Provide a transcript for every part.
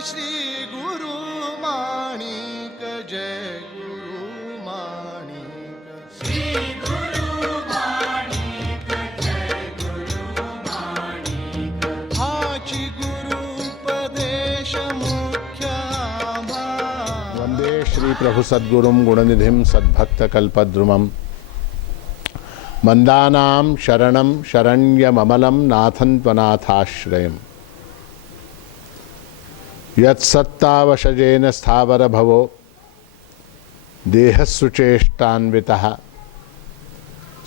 श्री गुरु माणिक जय गुरु माणिक श्री गुरु माणिक जय गुरु माणिक हाची गुरुपदेश मुख्य वंदे श्री प्रभु सद्गुरुं गुणनिधिं सद्भक्तकल्पद्रुमं मंदानां शरणं शरण्यममलं नाथं त्वनाथाश्रयम् यत्सत्तावशजेन स्थावर भवो देहस्सुचेष्टान्वितः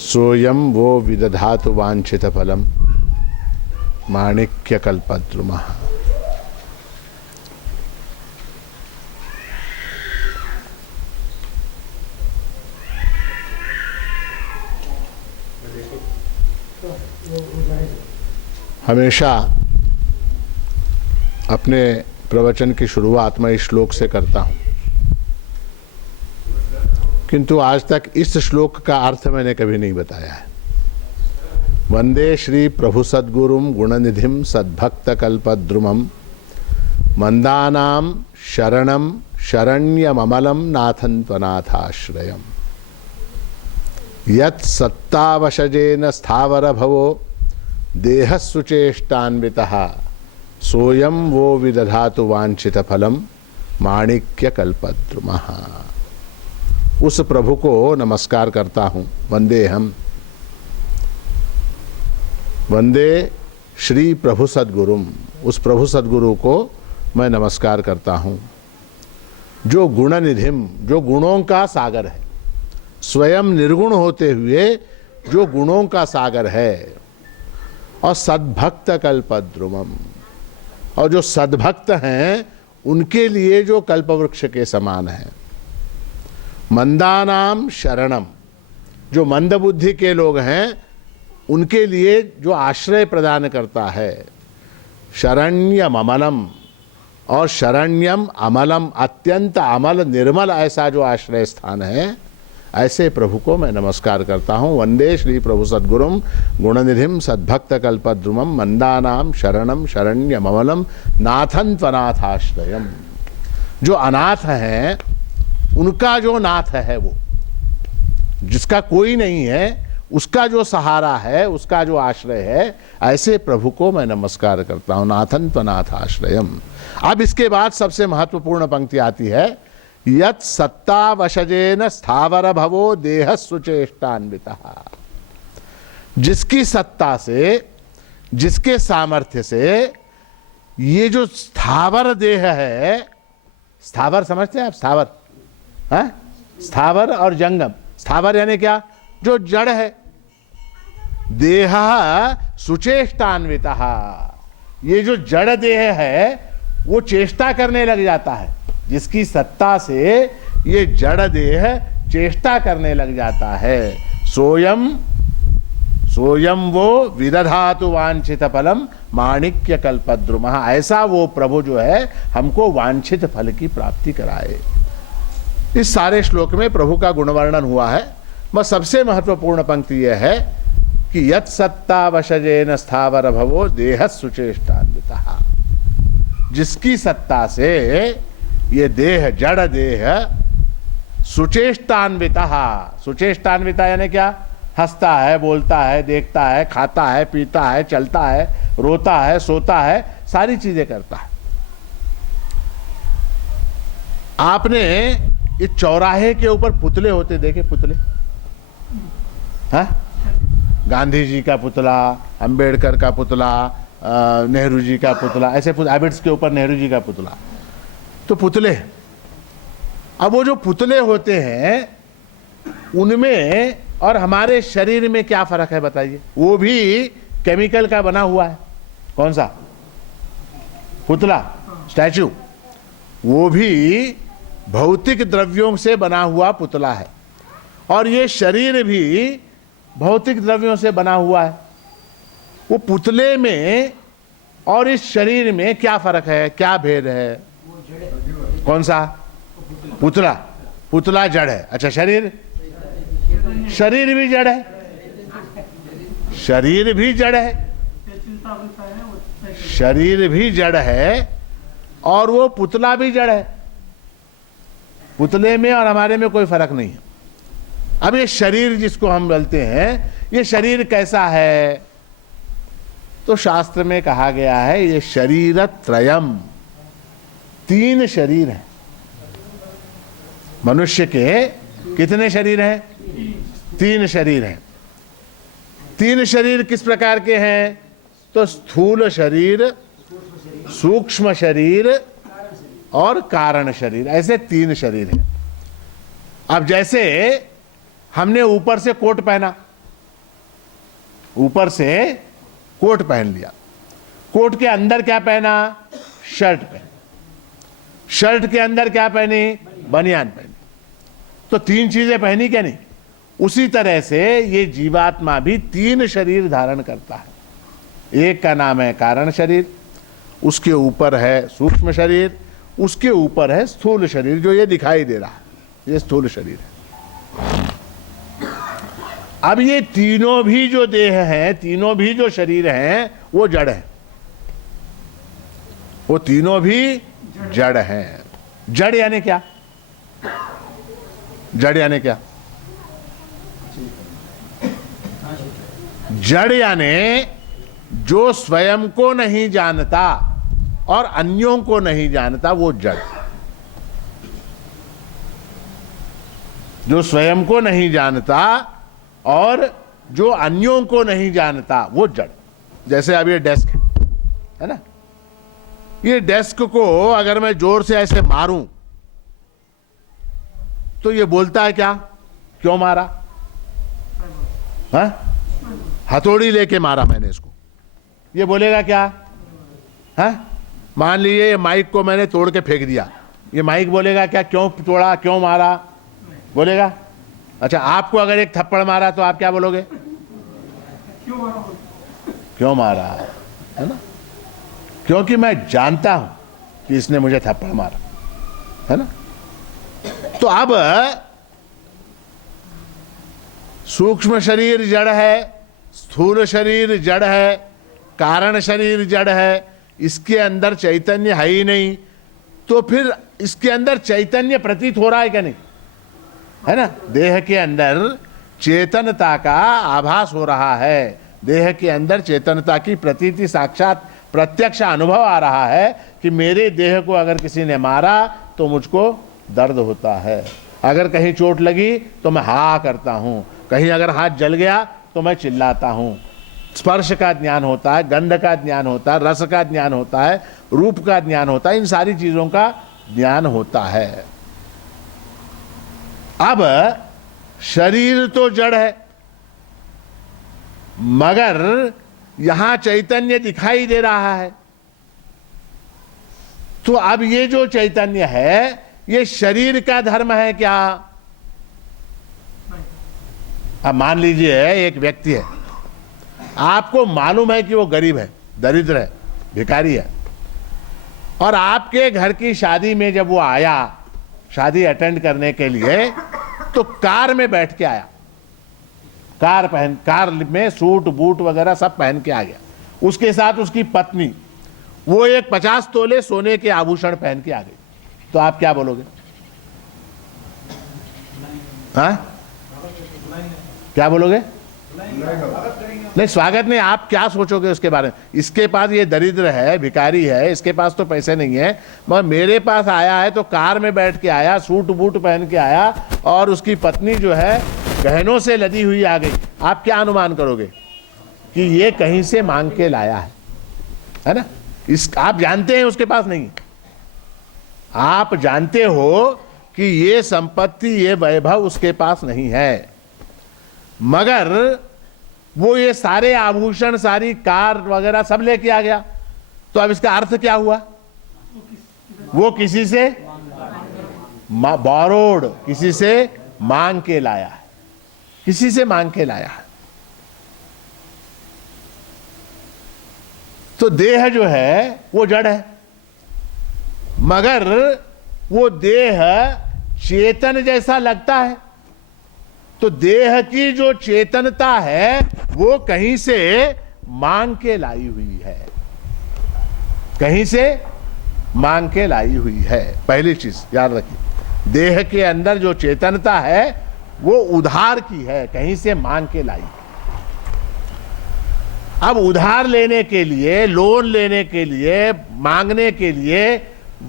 सोऽयं वो विदधातु वाञ्छितफलं माणिक्यकल्पद्रुमः। हमेशा अपने प्रवचन की शुरुआत मैं इस श्लोक से करता हूं, किंतु आज तक इस श्लोक का अर्थ मैंने कभी नहीं बताया है। वंदे श्री प्रभु सद्गुरुं गुणनिधिं सद्भक्तकल्पद्रुमं मंदानां शरणं शरण्यममलं नाथं त्वनाथाश्रयम् यत्सत्तावशजेन स्थावर भवो देहस्सुचेष्टान्वितः सोऽयं वो विदधातु वाञ्छितफलं माणिक्यकल्पद्रुमः। उस प्रभु को नमस्कार करता हूँ। वंदे श्री प्रभु सद्गुरुम, उस प्रभु सद्गुरु को मैं नमस्कार करता हूँ जो गुणनिधिम, जो गुणों का सागर है, स्वयं निर्गुण होते हुए जो गुणों का सागर है, और सद्भक्त कल्पद्रुमम, और जो सद्भक्त हैं उनके लिए जो कल्पवृक्ष के समान है। मंदानाम शरणम, जो मंद बुद्धि के लोग हैं उनके लिए जो आश्रय प्रदान करता है। शरण्यम अमलम, और शरण्यम अमलम, अत्यंत अमल निर्मल ऐसा जो आश्रय स्थान है, ऐसे प्रभु को मैं नमस्कार करता हूँ। वंदे श्री प्रभु सद्गुरुं गुणनिधिं सद्भक्तकल्पद्रुमं मंदानां शरणं शरण्यममलं नाथं त्वनाथाश्रयम्। जो अनाथ हैं उनका जो नाथ है, वो जिसका कोई नहीं है, उसका जो सहारा है, उसका जो आश्रय है, ऐसे प्रभु को मैं नमस्कार करता हूँ। नाथं त्वनाथाश्रयम्। अब इसके बाद सबसे महत्वपूर्ण पंक्ति आती है, यत् सत्तावशजेन स्थावर भवो देहस्सुचेष्टान्वितः। जिसकी सत्ता से, जिसके सामर्थ्य से ये जो स्थावर देह है, स्थावर समझते हैं आप? स्थावर है, स्थावर और जंगम। स्थावर यानी क्या? जो जड़ है। देह सुचेष्टान्वितः, ये जो जड़ देह है वो चेष्टा करने लग जाता है। जिसकी सत्ता से ये जड़ देह चेष्टा करने लग जाता है। सोयम वो विदधातु वांछित फलम माणिक्य कल्पद्रुमः। ऐसा वो प्रभु जो है हमको वांछित फल की प्राप्ति कराए। इस सारे श्लोक में प्रभु का गुणवर्णन हुआ है। बस सबसे महत्वपूर्ण पंक्ति यह है कि यत् सत्तावशजेन स्थावर भवो देहस्सुचेष्टान्वितः। जिसकी सत्ता से ये देह, जड़ देह सुचेष्टान्वितः, सुचेष्टान्विता यानी क्या? हंसता है, बोलता है, देखता है, खाता है, पीता है, चलता है, रोता है, सोता है, सारी चीजें करता है। आपने इस चौराहे के ऊपर पुतले होते देखे? पुतले, हाँ? गांधी जी का पुतला, अंबेडकर का पुतला, नेहरू जी का पुतला, ऐसे हैबिट्स के ऊपर नेहरू जी का पुतला। तो पुतले, अब वो जो पुतले होते हैं उनमें और हमारे शरीर में क्या फर्क है बताइए? वो भी केमिकल का बना हुआ है। कौन सा पुतला? स्टैचू। वो भी भौतिक द्रव्यों से बना हुआ पुतला है, और ये शरीर भी भौतिक द्रव्यों से बना हुआ है। वो पुतले में और इस शरीर में क्या फर्क है, क्या भेद है? कौन सा? पुतला, पुतला जड़ है। अच्छा, शरीर? शरीर भी जड़ है, शरीर भी जड़ है, शरीर भी जड़ है। और वो पुतला भी जड़ है। पुतले में और हमारे में कोई फर्क नहीं है। अब ये शरीर जिसको हम बोलते हैं, ये शरीर कैसा है? तो शास्त्र में कहा गया है ये शरीर त्रयम, 3 शरीर हैं। मनुष्य के कितने शरीर हैं? 3 शरीर हैं। 3 शरीर किस प्रकार के हैं? तो स्थूल शरीर, सूक्ष्म शरीर और कारण शरीर, ऐसे 3 शरीर हैं। अब जैसे हमने ऊपर से कोट पहना, ऊपर से कोट पहन लिया, कोट के अंदर क्या पहना? शर्ट पहनी, शर्ट के अंदर क्या पहनी? बनियान पहनी। तो 3 चीजें पहनी क्या नहीं? उसी तरह से ये जीवात्मा भी 3 शरीर धारण करता है। एक का नाम है कारण शरीर, उसके ऊपर है सूक्ष्म शरीर, उसके ऊपर है स्थूल शरीर, जो ये दिखाई दे रहा है, ये स्थूल शरीर है। अब ये तीनों भी जो देह हैं, तीनों भी जो शरीर हैं, वो जड़ है। वो तीनों भी जड़ हैं। जड़ यानी क्या? जड़ यानी क्या? जड़ यानी जो स्वयं को नहीं जानता और अन्यों को नहीं जानता, वो जड़। जो स्वयं को नहीं जानता और जो अन्यों को नहीं जानता, वो जड़। जैसे अब ये डेस्क है ना, ये डेस्क को अगर मैं जोर से ऐसे मारूं तो ये बोलता है क्या? क्यों मारा? हाँ? हथौड़ी लेके मारा मैंने इसको, ये बोलेगा क्या? हाँ? मान लीजिए ये माइक को मैंने तोड़ के फेंक दिया, ये माइक बोलेगा क्या? क्यों तोड़ा, क्यों मारा? बोलेगा? अच्छा, आपको अगर एक थप्पड़ मारा तो आप क्या बोलोगे? क्यों मारा, है ना? क्योंकि मैं जानता हूं कि इसने मुझे थप्पड़ मारा, है ना? तो अब सूक्ष्म शरीर जड़ है, स्थूल शरीर जड़ है, कारण शरीर जड़ है, इसके अंदर चैतन्य है ही नहीं, तो फिर इसके अंदर चैतन्य प्रतीत हो रहा है क्या? नहीं, है ना? देह के अंदर चेतनता का आभास हो रहा है, देह के अंदर चेतनता की प्रतीति, साक्षात प्रत्यक्ष अनुभव आ रहा है कि मेरे देह को अगर किसी ने मारा तो मुझको दर्द होता है, अगर कहीं चोट लगी तो मैं हा करता हूं, कहीं अगर हाथ जल गया तो मैं चिल्लाता हूं। स्पर्श का ज्ञान होता है, गंध का ज्ञान होता है, रस का ज्ञान होता है, रूप का ज्ञान होता है, इन सारी चीजों का ज्ञान होता है। अब शरीर तो जड़ है, मगर यहां चैतन्य दिखाई दे रहा है। तो अब ये जो चैतन्य है, ये शरीर का धर्म है क्या? अब मान लीजिए एक व्यक्ति है, आपको मालूम है कि वो गरीब है, दरिद्र है, भिखारी है, और आपके घर की शादी में जब वो आया, शादी अटेंड करने के लिए, तो कार में बैठ के आया, कार में सूट बूट वगैरह सब पहन के आ गया, उसके साथ उसकी पत्नी, वो एक 50 तोले सोने के आभूषण पहन के आ गई, तो आप क्या बोलोगे? हाँ, क्या बोलोगे? नहीं, स्वागत नहीं, आप क्या सोचोगे उसके बारे में? इसके पास ये दरिद्र है, भिखारी है, इसके पास तो पैसे नहीं है, मगर मेरे पास आया है तो कार में बैठ के आया, सूट बूट पहन के आया, और उसकी पत्नी जो है गहनों से लदी हुई आ गई। आप क्या अनुमान करोगे? कि ये कहीं से मांग के लाया है ना? आप जानते हैं उसके पास नहीं, आप जानते हो कि ये संपत्ति, ये वैभव उसके पास नहीं है, मगर वो ये सारे आभूषण, सारी कार वगैरह सब लेके आ गया। तो अब इसका अर्थ क्या हुआ? वो किसी से बोरोड, किसी से मांग के लाया है, किसी से मांग के लाया है। तो देह जो है वो जड़ है, मगर वो देह चेतन जैसा लगता है। तो देह की जो चेतनता है वो कहीं से मांग के लाई हुई है, कहीं से मांग के लाई हुई है। पहली चीज याद रखिए, देह के अंदर जो चेतनता है वो उधार की है, कहीं से मांग के लाई। अब उधार लेने के लिए, लोन लेने के लिए, मांगने के लिए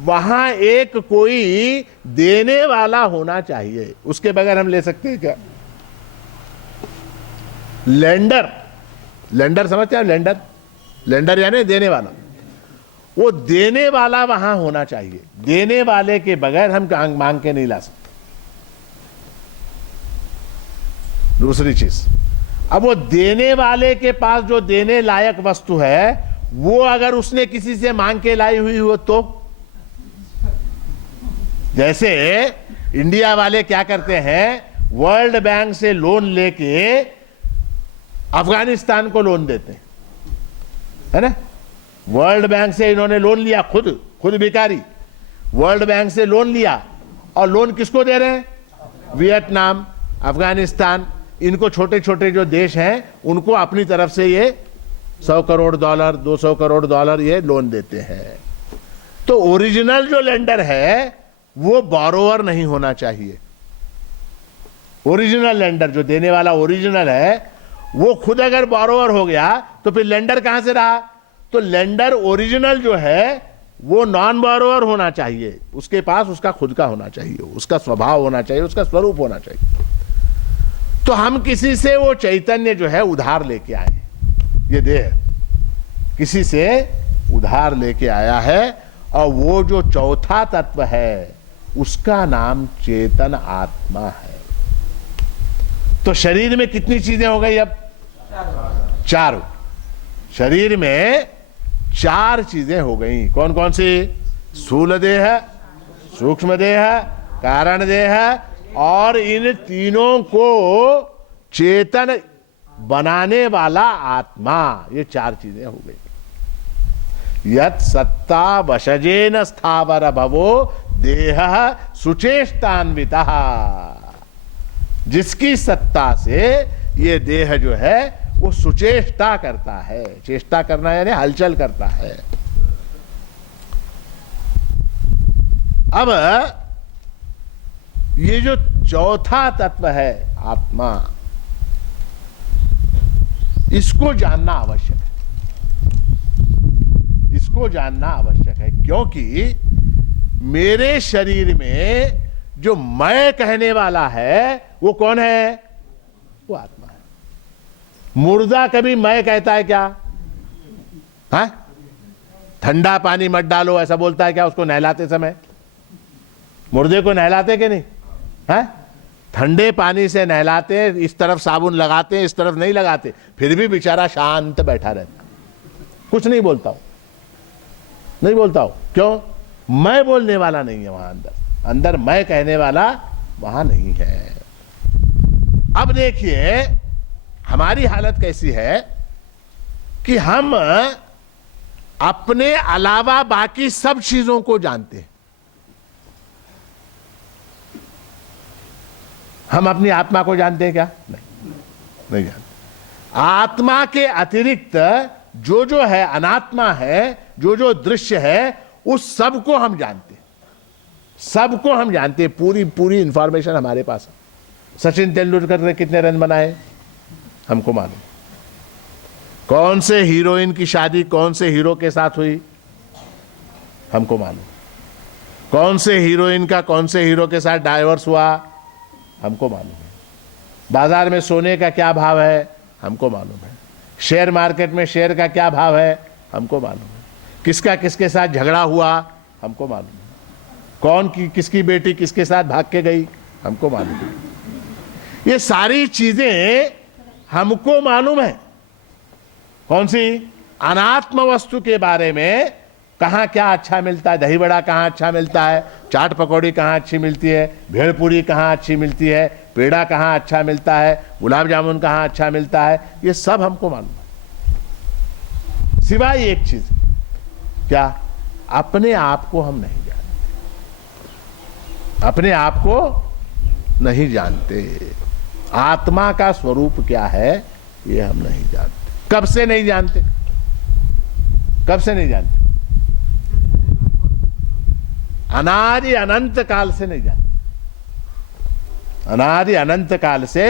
वहां एक कोई देने वाला होना चाहिए, उसके बगैर हम ले सकते हैं क्या? लेंडर, लेंडर समझते हैं? लेंडर, लेंडर यानी देने वाला। वो देने वाला वहां होना चाहिए, देने वाले के बगैर हम मांग के नहीं ला सकते। दूसरी चीज, अब वो देने वाले के पास जो देने लायक वस्तु है वो अगर उसने किसी से मांग के लाई हुई हो तो, जैसे इंडिया वाले क्या करते हैं, वर्ल्ड बैंक से लोन लेके अफगानिस्तान को लोन देते हैं, है ना? वर्ल्ड बैंक से इन्होंने लोन लिया, खुद भिखारी, वर्ल्ड बैंक से लोन लिया, और लोन किसको दे रहे हैं? वियतनाम, अफगानिस्तान, इनको छोटे छोटे जो देश हैं उनको अपनी तरफ से ये $100 करोड़, $200 करोड़ ये लोन देते हैं। तो ओरिजिनल जो लेंडर है वो बोरोवर नहीं होना चाहिए। ओरिजिनल लेंडर, जो देने वाला ओरिजिनल है, वो खुद अगर बोरोवर हो गया तो फिर लेंडर कहां से रहा? तो लेंडर ओरिजिनल जो है वो नॉन बोरोवर होना चाहिए, उसके पास उसका खुद का होना चाहिए, उसका स्वभाव होना चाहिए, उसका स्वरूप होना चाहिए। तो हम किसी से वो चैतन्य जो है उधार लेके आए, ये देह किसी से उधार लेके आया है, और वो जो चौथा तत्व है उसका नाम चेतन आत्मा है। तो शरीर में कितनी चीजें हो गई? अब 4। शरीर में 4 चीजें हो गई। कौन कौन सी? स्थूल देह, सूक्ष्म देह, कारण देह, और इन तीनों को चेतन बनाने वाला आत्मा, ये 4 चीजें हो गई। यत् सत्ता वशजेन स्थावर भवो देह सुचेष्टान्वितः, जिसकी सत्ता से ये देह जो है वो सुचेष्टा करता है। चेष्टा करना यानी हलचल करता है। अब ये जो चौथा तत्व है आत्मा, इसको जानना आवश्यक है, इसको जानना आवश्यक है, क्योंकि मेरे शरीर में जो मैं कहने वाला है वो कौन है? वो आत्मा है। मुर्दा कभी मैं कहता है क्या? हाँ? ठंडा पानी मत डालो ऐसा बोलता है क्या उसको नहलाते समय? मुर्दे को नहलाते कि नहीं? है? ठंडे पानी से नहलाते, इस तरफ साबुन लगाते, इस तरफ नहीं लगाते, फिर भी बेचारा शांत बैठा रहता, कुछ नहीं बोलता हूं, नहीं बोलता हूं। क्यों? मैं बोलने वाला नहीं है वहां अंदर, अंदर मैं कहने वाला वहां नहीं है। अब देखिए हमारी हालत कैसी है कि हम अपने अलावा बाकी सब चीजों को जानते हैं। हम अपनी आत्मा को जानते हैं क्या? नहीं जानते। आत्मा के अतिरिक्त जो जो है, अनात्मा है, जो जो दृश्य है, उस सब को हम जानते हैं, सबको हम जानते हैं। पूरी पूरी इंफॉर्मेशन हमारे पास है। सचिन तेंदुलकर ने कितने रन बनाए हमको मालूम। कौन से हीरोइन की शादी कौन से हीरो के साथ हुई हमको मालूम। कौन से हीरोइन का कौन से हीरो के साथ डाइवोर्स हुआ हमको मालूम है। बाजार में सोने का क्या भाव है हमको मालूम है। शेयर मार्केट में शेयर का क्या भाव है हमको मालूम है। किसका किसके साथ झगड़ा हुआ हमको मालूम है। कौन की किसकी बेटी किसके साथ भाग के गई हमको मालूम है। ये सारी चीजें हमको मालूम है। कौन सी? अनात्म वस्तु के बारे में। कहाँ क्या अच्छा मिलता है, दही बड़ा कहाँ अच्छा मिलता है, चाट पकौड़ी कहाँ अच्छी मिलती है, भेलपूरी कहाँ अच्छी मिलती है, पेड़ा कहाँ अच्छा मिलता है, गुलाब जामुन कहाँ अच्छा मिलता है, ये सब हमको मालूम है। सिवाय एक चीज, क्या? अपने आप को हम नहीं जानते। अपने आप को नहीं जानते। आत्मा का स्वरूप क्या है ये हम नहीं जानते। कब से नहीं जानते? कब से नहीं जानते? अनादि अनंत काल से नहीं जानते। अनादि अनंत काल से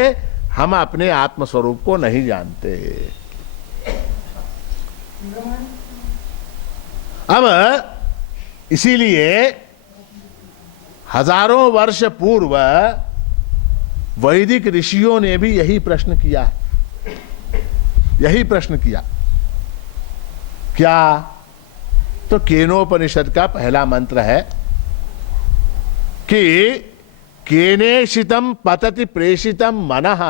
हम अपने आत्म स्वरूप को नहीं जानते। अब इसीलिए हजारों वर्ष पूर्व वैदिक ऋषियों ने भी यही प्रश्न किया है, यही प्रश्न किया। क्या? तो केनोपनिषद का पहला मंत्र है कि केनेशितम पतति प्रेषितम मनः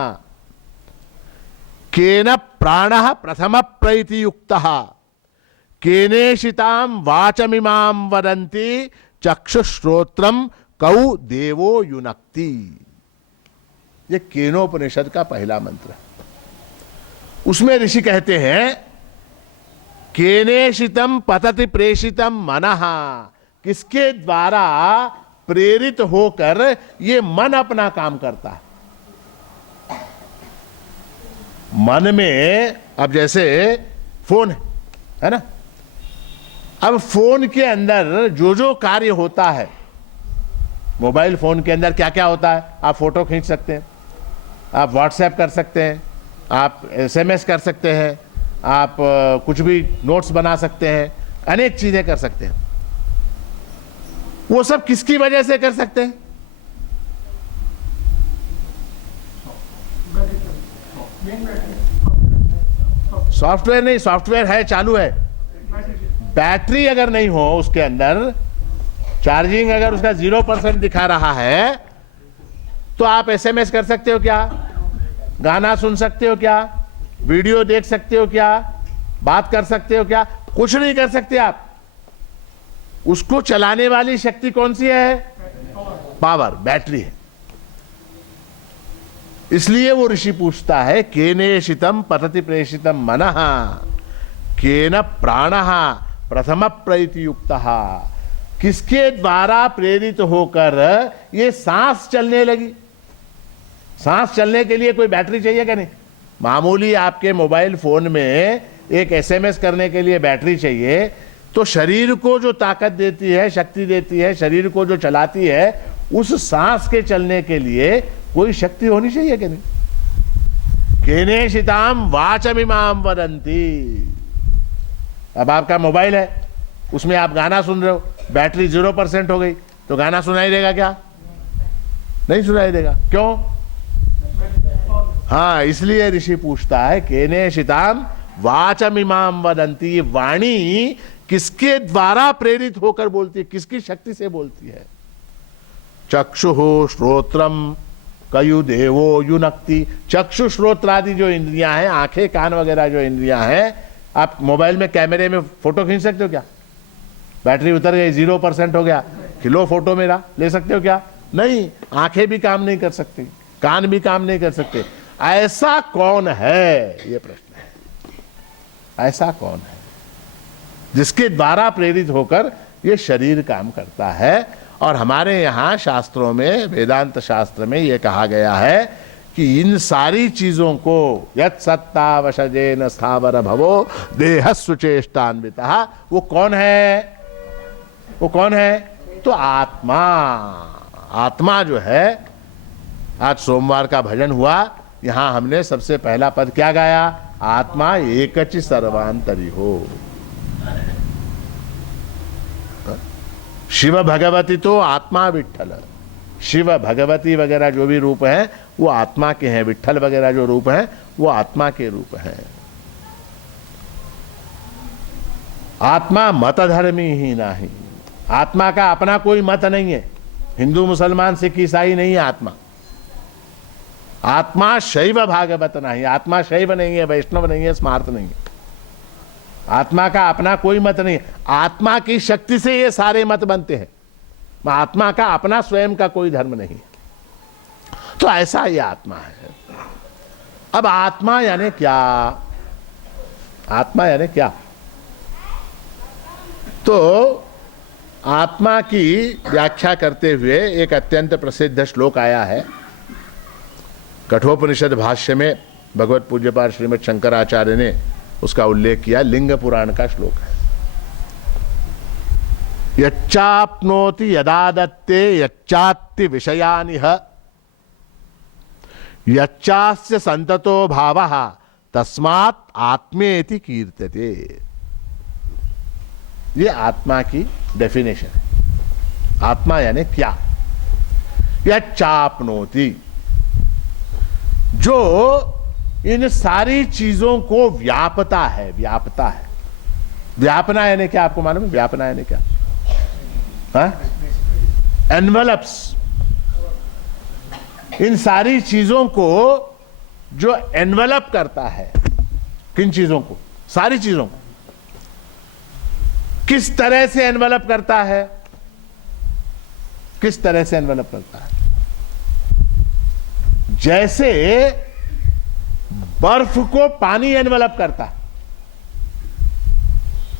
केन प्राणः प्रथम प्रैतियुक्तः केनेशिताम वाचमिमाम वदन्ति चक्षुश्रोत्रम कौ देवो युनक्ति। ये केनोपनिषद का पहला मंत्र है। उसमें ऋषि कहते हैं केनेशितम पतति प्रेषितम मनः, किसके द्वारा प्रेरित होकर ये मन अपना काम करता है। मन में अब जैसे फोन है ना, अब फोन के अंदर जो जो कार्य होता है, मोबाइल फोन के अंदर क्या क्या होता है, आप फोटो खींच सकते हैं, आप व्हाट्सएप कर सकते हैं, आप एसएमएस कर सकते हैं, आप कुछ भी नोट्स बना सकते हैं, अनेक चीजें कर सकते हैं। वो सब किसकी वजह से कर सकते हैं? सॉफ्टवेयर नहीं, सॉफ्टवेयर है, चालू है। बैटरी अगर नहीं हो उसके अंदर, चार्जिंग अगर उसका 0% दिखा रहा है, तो आप एसएमएस कर सकते हो क्या? गाना सुन सकते हो क्या? वीडियो देख सकते हो क्या? बात कर सकते हो क्या? कुछ नहीं कर सकते आप। उसको चलाने वाली शक्ति कौन सी है? पावर, बैटरी है। इसलिए वो ऋषि पूछता है केनेशितम पतति प्रेषितम मनः केन प्राणः प्रथम प्रैतियुक्तः, किसके द्वारा प्रेरित होकर ये सांस चलने लगी। सांस चलने के लिए कोई बैटरी चाहिए क्या? नहीं। मामूली आपके मोबाइल फोन में एक एसएमएस करने के लिए बैटरी चाहिए, तो शरीर को जो ताकत देती है, शक्ति देती है, शरीर को जो चलाती है, उस सांस के चलने के लिए कोई शक्ति होनी चाहिए कि नहीं। केनेशिताम वाचमिमाम वदन्ति। अब आपका मोबाइल है, उसमें आप गाना सुन रहे हो, बैटरी 0% हो गई, तो गाना सुनाई देगा क्या? नहीं सुनाई देगा। क्यों? हाँ, इसलिए ऋषि पूछता है केनेशिताम वाचमिमाम वदन्ति। वाणी किसके द्वारा प्रेरित होकर बोलती है, किसकी शक्ति से बोलती है? चक्षुः श्रोत्रम कयु देवो युनक्ति। चक्षु श्रोत्र आदि जो इंद्रियां हैं, आंखें कान वगैरह जो इंद्रियां हैं, आप मोबाइल में कैमरे में फोटो खींच सकते हो क्या? बैटरी उतर गई, 0% हो गया, खिलो फोटो मेरा, ले सकते हो क्या? नहीं। आंखें भी काम नहीं कर सकती, कान भी काम नहीं कर सकते। ऐसा कौन है, ये प्रश्न है। ऐसा कौन है जिसके द्वारा प्रेरित होकर ये शरीर काम करता है? और हमारे यहाँ शास्त्रों में, वेदांत शास्त्र में ये कहा गया है कि इन सारी चीजों को यत् सत्तावशजेन स्थावर भवो देहस्सु चेष्टान्वितः, वो कौन है? वो कौन है? तो आत्मा। आत्मा जो है, आज सोमवार का भजन हुआ, यहां हमने सबसे पहला पद क्या गाया? आत्मा एकचि सर्वांतरी हो। शिव भगवती तो आत्मा विठ्ठल, शिव भगवती वगैरह जो भी रूप हैं वो आत्मा के हैं, विठ्ठल वगैरह जो रूप हैं वो आत्मा के रूप हैं। आत्मा मत धर्मी ही नहीं। आत्मा का अपना कोई मत नहीं है, हिंदू मुसलमान सिख ईसाई नहीं है आत्मा। आत्मा शैव भागवत नहीं, आत्मा शैव नहीं है, वैष्णव नहीं है, स्मार्त नहीं है। आत्मा का अपना कोई मत नहीं है। आत्मा की शक्ति से ये सारे मत बनते हैं। आत्मा का अपना स्वयं का कोई धर्म नहीं है। तो ऐसा ये आत्मा है। अब आत्मा यानी क्या? आत्मा यानी क्या? तो आत्मा की व्याख्या करते हुए एक अत्यंत प्रसिद्ध श्लोक आया है। कठोपनिषद भाष्य में भगवत पूज्यपाद श्रीमद शंकराचार्य ने उसका उल्लेख किया। लिंग पुराण का श्लोक है। यच्चाप्नोति यदा दत्ते यच्चात्ति विषयानिह यच्चास्य संततो भावः तस्मात् आत्मेति कीर्त्यते। ये आत्मा की डेफिनेशन है। आत्मा यानी क्या? यच्चाप्नोति, जो इन सारी चीजों को व्यापता है। व्यापता है, व्यापना यानी क्या? आपको मालूम है व्यापना यानी क्या? एनवेलप्स, इन सारी चीजों को जो एनवेलप करता है। किन चीजों को? सारी चीजों को। किस तरह से एनवेलप करता है? किस तरह से एनवेलप करता है? जैसे बर्फ को पानी एनवेलप करता है।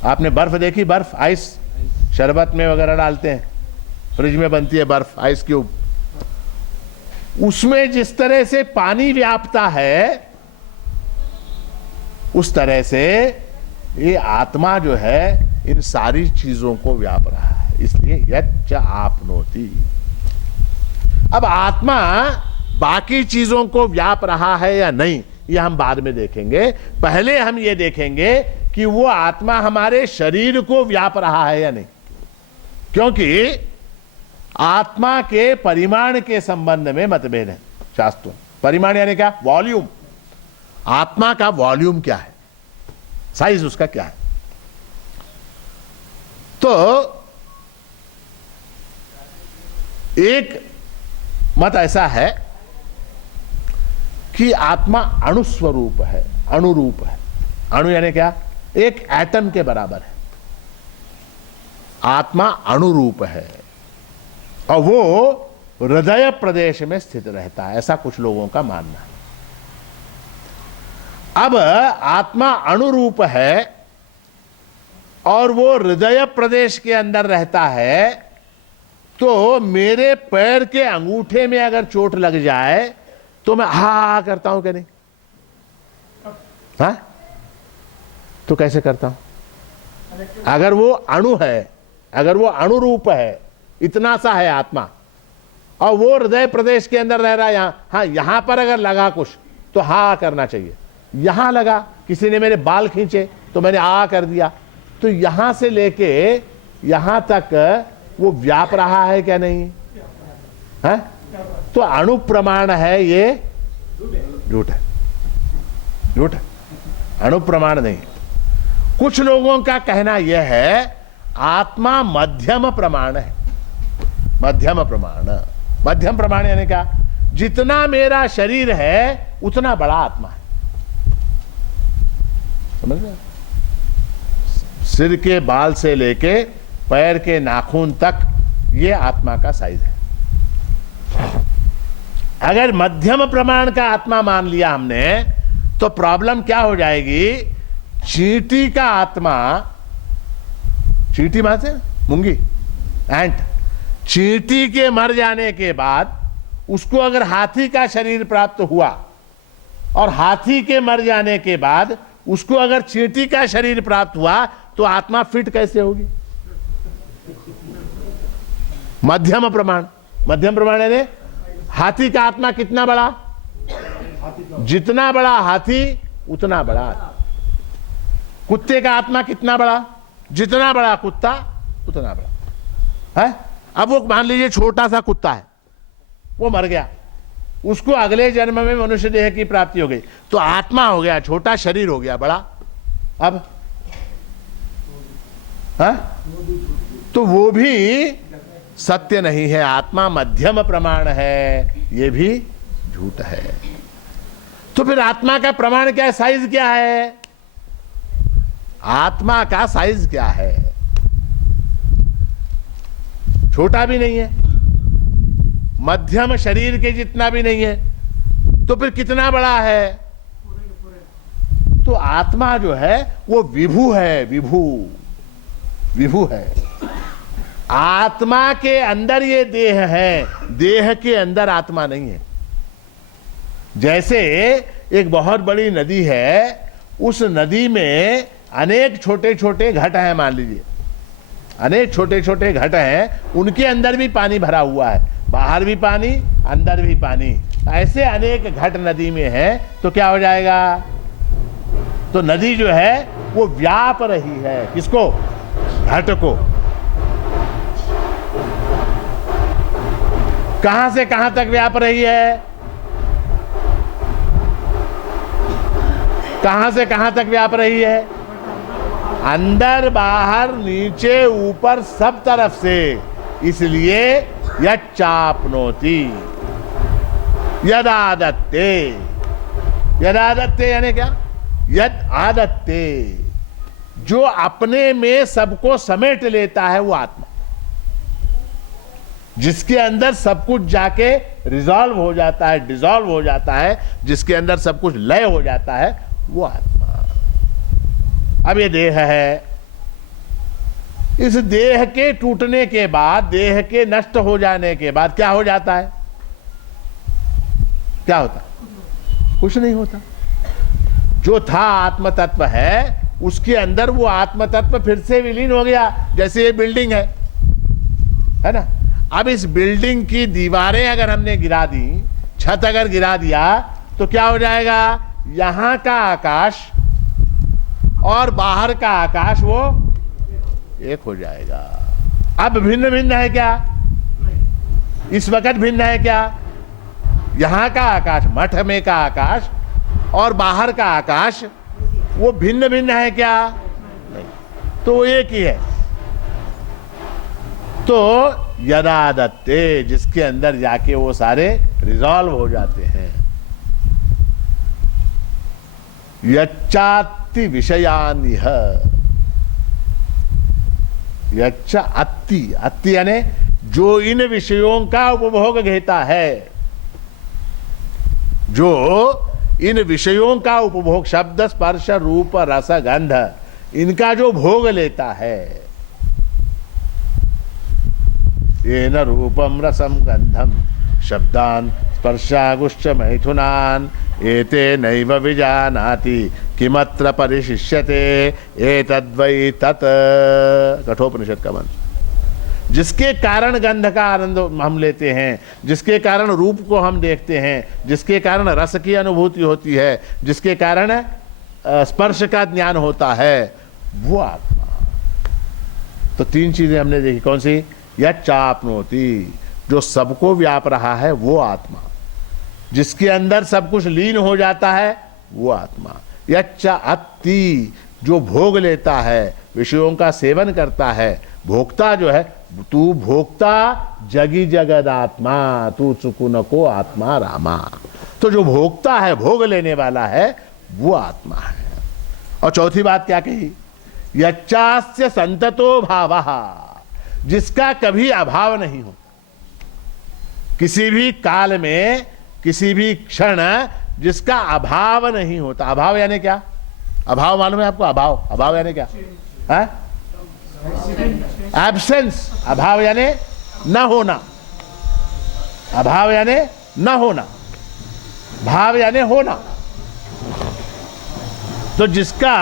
आपने बर्फ देखी? बर्फ, आइस, शरबत में वगैरह डालते हैं, फ्रिज में बनती है बर्फ, आइस क्यूब। उसमें जिस तरह से पानी व्यापता है, उस तरह से ये आत्मा जो है इन सारी चीजों को व्याप रहा है। इसलिए यच्च आपनोति। अब आत्मा बाकी चीजों को व्याप रहा है या नहीं, ये हम बाद में देखेंगे। पहले हम ये देखेंगे कि वो आत्मा हमारे शरीर को व्याप रहा है या नहीं। क्योंकि आत्मा के परिमाण के संबंध में मतभेद है शास्त्रों। परिमाण यानी क्या? वॉल्यूम। आत्मा का वॉल्यूम क्या है? साइज उसका क्या है? तो एक मत ऐसा है कि आत्मा अणुस्वरूप है, अणुरूप है। अणु यानी क्या? एक एटम के बराबर है। आत्मा अणुरूप है और वो हृदय प्रदेश में स्थित रहता है, ऐसा कुछ लोगों का मानना है। अब आत्मा अणुरूप है और वो हृदय प्रदेश के अंदर रहता है, तो मेरे पैर के अंगूठे में अगर चोट लग जाए तो मैं हा करता हूं कि नहीं? हाँ? तो कैसे करता हूं? अगर वो अणु है, अगर वो अणुरूप है, इतना सा है आत्मा, और वो हृदय प्रदेश के अंदर रह रहा है, यहां, हाँ, यहां पर अगर लगा कुछ तो हा करना चाहिए। यहां लगा, किसी ने मेरे बाल खींचे तो मैंने आ कर दिया, तो यहां से लेके यहां तक वो व्याप रहा है क्या? नहीं है? तो अणु प्रमाण है, ये झूठ है, झूठ है, अणु प्रमाण नहीं। कुछ लोगों का कहना यह है आत्मा मध्यम प्रमाण है। मध्यम प्रमाण, मध्यम प्रमाण यानी क्या? जितना मेरा शरीर है उतना बड़ा आत्मा है। समझ गए? सिर के बाल से लेके पैर के नाखून तक ये आत्मा का साइज है। अगर मध्यम प्रमाण का आत्मा मान लिया हमने तो प्रॉब्लम क्या हो जाएगी? चींटी का आत्मा, चींटी मां से मूंगी, एंट, चींटी के मर जाने के बाद उसको अगर हाथी का शरीर प्राप्त हुआ और हाथी के मर जाने के बाद उसको अगर चींटी का शरीर प्राप्त हुआ तो आत्मा फिट कैसे होगी? मध्यम प्रमाण। मध्यम प्रमाण यानी हाथी का आत्मा कितना बड़ा? जितना बड़ा हाथी उतना बड़ा आत्मा। कुत्ते का आत्मा कितना बड़ा? जितना बड़ा कुत्ता उतना बड़ा है। अब वो मान लीजिए छोटा सा कुत्ता है, वो मर गया, उसको अगले जन्म में मनुष्य देह की प्राप्ति हो गई, तो आत्मा हो गया छोटा, शरीर हो गया बड़ा। अब है? तो वो भी सत्य नहीं है। आत्मा मध्यम प्रमाण है, ये भी झूठ है। तो फिर आत्मा का प्रमाण क्या है? साइज क्या है? आत्मा का साइज क्या है? छोटा भी नहीं है, मध्यम शरीर के जितना भी नहीं है, तो फिर कितना बड़ा है? तो आत्मा जो है वो विभु है, विभु, विभु है। आत्मा के अंदर ये देह है, देह के अंदर आत्मा नहीं है। जैसे एक बहुत बड़ी नदी है, उस नदी में अनेक छोटे छोटे घट हैं मान लीजिए, अनेक छोटे छोटे घट हैं, उनके अंदर भी पानी भरा हुआ है, बाहर भी पानी, अंदर भी पानी। ऐसे अनेक घट नदी में है तो क्या हो जाएगा? तो नदी जो है वो व्याप रही है, किसको? घट को। कहां से कहां तक व्याप रही है? कहां से कहां तक व्याप रही है? अंदर बाहर नीचे ऊपर सब तरफ से। इसलिए यच्चाप्नोति यदादत्ते। यदादत्ते यानी क्या? यद आदत्ते, जो अपने में सबको समेट लेता है वो आत्मा, जिसके अंदर सब कुछ जाके रिजॉल्व हो जाता है, डिसॉल्व हो जाता है, जिसके अंदर सब कुछ लय हो जाता है, वो आत्मा। अब ये देह है, इस देह के टूटने के बाद, देह के नष्ट हो जाने के बाद क्या हो जाता है? क्या होता? कुछ नहीं होता। जो था आत्म तत्व है, उसके अंदर वो आत्म तत्व फिर से विलीन हो गया। जैसे ये बिल्डिंग है ना? अब इस बिल्डिंग की दीवारें अगर हमने गिरा दी, छत अगर गिरा दिया, तो क्या हो जाएगा? यहां का आकाश और बाहर का आकाश वो एक हो जाएगा। अब भिन्न भिन्न है क्या? इस वक्त भिन्न है क्या? यहां का आकाश, मठ में का आकाश और बाहर का आकाश वो भिन्न भिन्न है क्या? नहीं, तो वो एक ही है। तो यदादत्ते, जिसके अंदर जाके वो सारे रिजॉल्व हो जाते हैं। यच्चात्ति विषयानिह। यच्चा अत्ति, अत्ति यानी जो इन विषयों का उपभोग घेता है, जो इन विषयों का उपभोग, शब्द स्पर्श रूप रस गंध, इनका जो भोग लेता है। येन रूपम रसम गंधम शब्दान स्पर्शागुश्च मैथुनान एते नैव विजानाति किमत्र परिशिष्यते एतद्वै तत्। कठोपनिषद का मंत्र। जिसके कारण गंध का आनंद हम लेते हैं, जिसके कारण रूप को हम देखते हैं, जिसके कारण रस की अनुभूति होती है, जिसके कारण स्पर्श का ज्ञान होता है, वो आत्मा। तो तीन चीजें हमने देखी। कौन सी? यच्चाप्नोति, जो सबको व्याप रहा है वो आत्मा, जिसके अंदर सब कुछ लीन हो जाता है वो आत्मा। यच्चा अत्ति, जो भोग लेता है, विषयों का सेवन करता है, भोक्ता जो है, तू भोक्ता जगी जगद आत्मा, तू चुकुन को आत्मा रामा। तो जो भोक्ता है, भोग लेने वाला है, वो आत्मा है। और चौथी बात क्या कही? यच्चास्य संततो भावः, जिसका कभी अभाव नहीं होता। किसी भी काल में, किसी भी क्षण जिसका अभाव नहीं होता। अभाव यानी क्या? अभाव मालूम है आपको? अभाव, अभाव यानी क्या है? एब्सेंस। अभाव यानी न होना, अभाव यानी न होना, भाव यानी होना। तो जिसका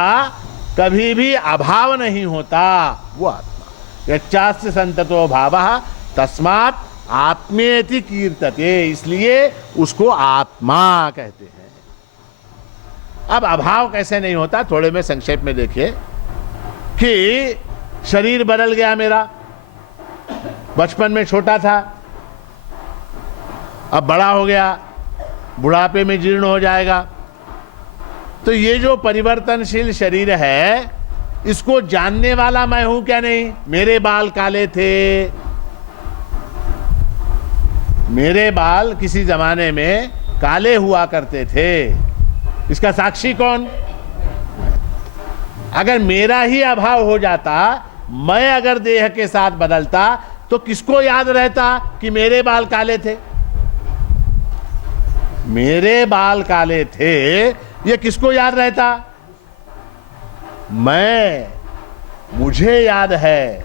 कभी भी अभाव नहीं होता वो आत्मा। यच्चास्य संततो भावः तस्मात् आत्मेति कीर्तते, इसलिए उसको आत्मा कहते हैं। अब अभाव कैसे नहीं होता, थोड़े में संक्षेप में देखिए कि शरीर बदल गया मेरा। बचपन में छोटा था, अब बड़ा हो गया, बुढ़ापे में जीर्ण हो जाएगा। तो ये जो परिवर्तनशील शरीर है, इसको जानने वाला मैं हूं क्या? नहीं। मेरे बाल काले थे, मेरे बाल किसी जमाने में काले हुआ करते थे, इसका साक्षी कौन? अगर मेरा ही अभाव हो जाता, मैं अगर देह के साथ बदलता, तो किसको याद रहता कि मेरे बाल काले थे? मेरे बाल काले थे, ये किसको याद रहता? मुझे याद है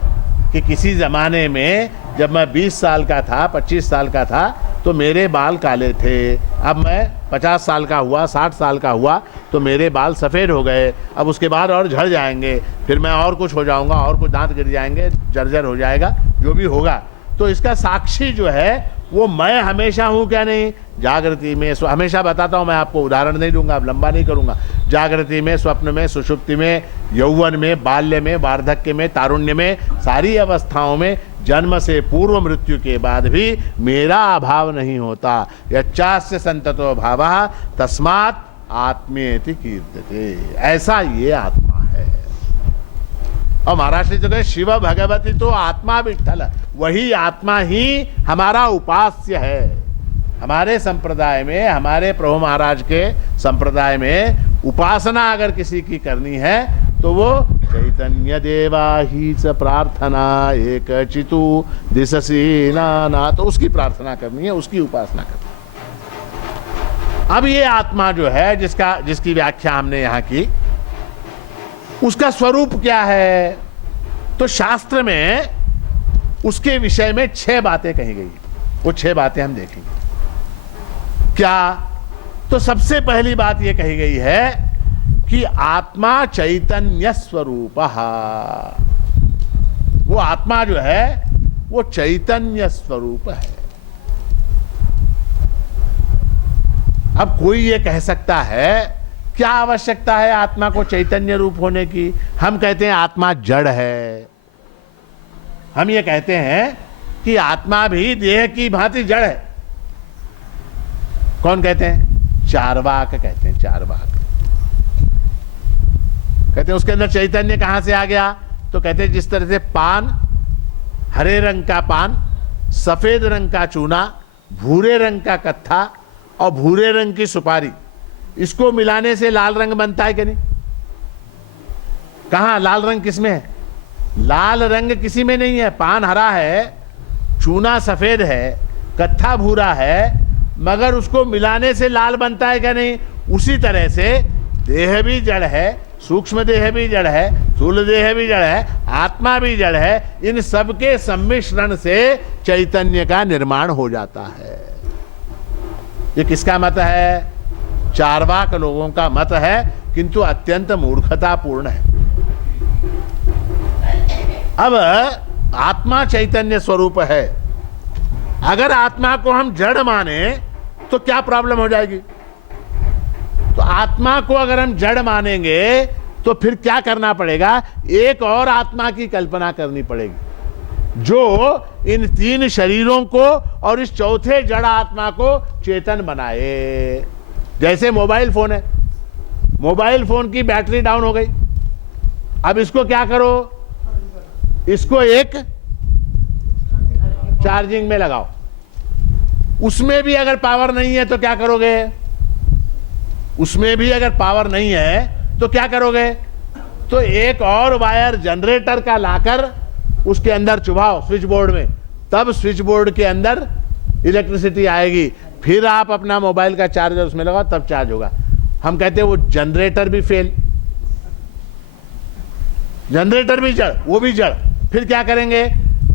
कि किसी जमाने में जब मैं 20 साल का था, 25 साल का था, तो मेरे बाल काले थे। अब मैं 50 साल का हुआ, 60 साल का हुआ तो मेरे बाल सफ़ेद हो गए, अब उसके बाद और झड़ जाएंगे, फिर मैं और कुछ हो जाऊंगा, और कुछ दांत गिर जाएंगे, जर्जर हो जाएगा, जो भी होगा। तो इसका साक्षी जो है वो मैं हमेशा हूँ क्या नहीं? जागृति में, हमेशा बताता हूँ मैं आपको, उदाहरण नहीं दूंगा, अब लंबा नहीं करूँगा। जागृति में, स्वप्न में, सुषुप्ति में, यौवन में, बाल्य में, वार्धक्य में, तारुण्य में, सारी अवस्थाओं में, जन्म से पूर्व मृत्यु के बाद भी मेरा अभाव नहीं होता। यच्चास्य संततो भावः तस्मात् आत्मेति कीर्त्यते। ऐसा ये आत्मा है। और महाराज जी तो कहे शिव भगवती तो आत्मा विठ्ठल, वही आत्मा ही हमारा उपास्य है। हमारे संप्रदाय में, हमारे प्रभु महाराज के संप्रदाय में उपासना अगर किसी की करनी है तो वो चैतन्य देवा ही च प्रार्थना एक चितु दिशसी नाना, तो उसकी प्रार्थना करनी है, उसकी उपासना करनी है। अब ये आत्मा जो है जिसकी व्याख्या हमने यहां की, उसका स्वरूप क्या है? तो शास्त्र में उसके विषय में 6 बातें कही गई। वो 6 बातें हम देखेंगे। क्या? तो सबसे पहली बात यह कही गई है कि आत्मा चैतन्य स्वरूप। वो आत्मा जो है वो चैतन्य स्वरूप है। अब कोई ये कह सकता है क्या आवश्यकता है आत्मा को चैतन्य रूप होने की? हम कहते हैं आत्मा जड़ है। हम ये कहते हैं कि आत्मा भी देह की भांति जड़ है। कौन कहते हैं? चार्वाक कहते हैं। चार्वाक कहते हैं उसके अंदर चैतन्य कहां से आ गया? तो कहते हैं जिस तरह से पान, हरे रंग का पान, सफेद रंग का चूना, भूरे रंग का कत्था और भूरे रंग की सुपारी, इसको मिलाने से लाल रंग बनता है कि नहीं? कहां लाल रंग किसमें है? लाल रंग किसी में नहीं है। पान हरा है, चूना सफेद है, कत्था भूरा है, मगर उसको मिलाने से लाल बनता है क्या नहीं? उसी तरह से देह भी जड़ है, सूक्ष्म देह भी जड़ है, स्थूल देह भी जड़ है, आत्मा भी जड़ है। इन सबके सम्मिश्रण से चैतन्य का निर्माण हो जाता है। ये किसका मत है? चार्वाक लोगों का मत है, किंतु अत्यंत मूर्खतापूर्ण है। अब आत्मा चैतन्य स्वरूप है। अगर आत्मा को हम जड़ माने तो क्या प्रॉब्लम हो जाएगी? तो आत्मा को अगर हम जड़ मानेंगे तो फिर क्या करना पड़ेगा? एक और आत्मा की कल्पना करनी पड़ेगी जो इन 3 शरीरों को और इस चौथे जड़ आत्मा को चेतन बनाए। जैसे मोबाइल फोन है, मोबाइल फोन की बैटरी डाउन हो गई, अब इसको क्या करो? इसको एक चार्जिंग में लगाओ। उसमें भी अगर पावर नहीं है तो क्या करोगे? उसमें भी अगर पावर नहीं है तो क्या करोगे? तो एक और वायर जनरेटर का लाकर उसके अंदर चुभाओ स्विच बोर्ड में, तब स्विच बोर्ड के अंदर इलेक्ट्रिसिटी आएगी। फिर आप अपना मोबाइल का चार्जर उसमें लगाओ, तब चार्ज होगा। हम कहते हैं वो जनरेटर भी फेल, जनरेटर भी जड़, वो भी जड़। फिर क्या करेंगे?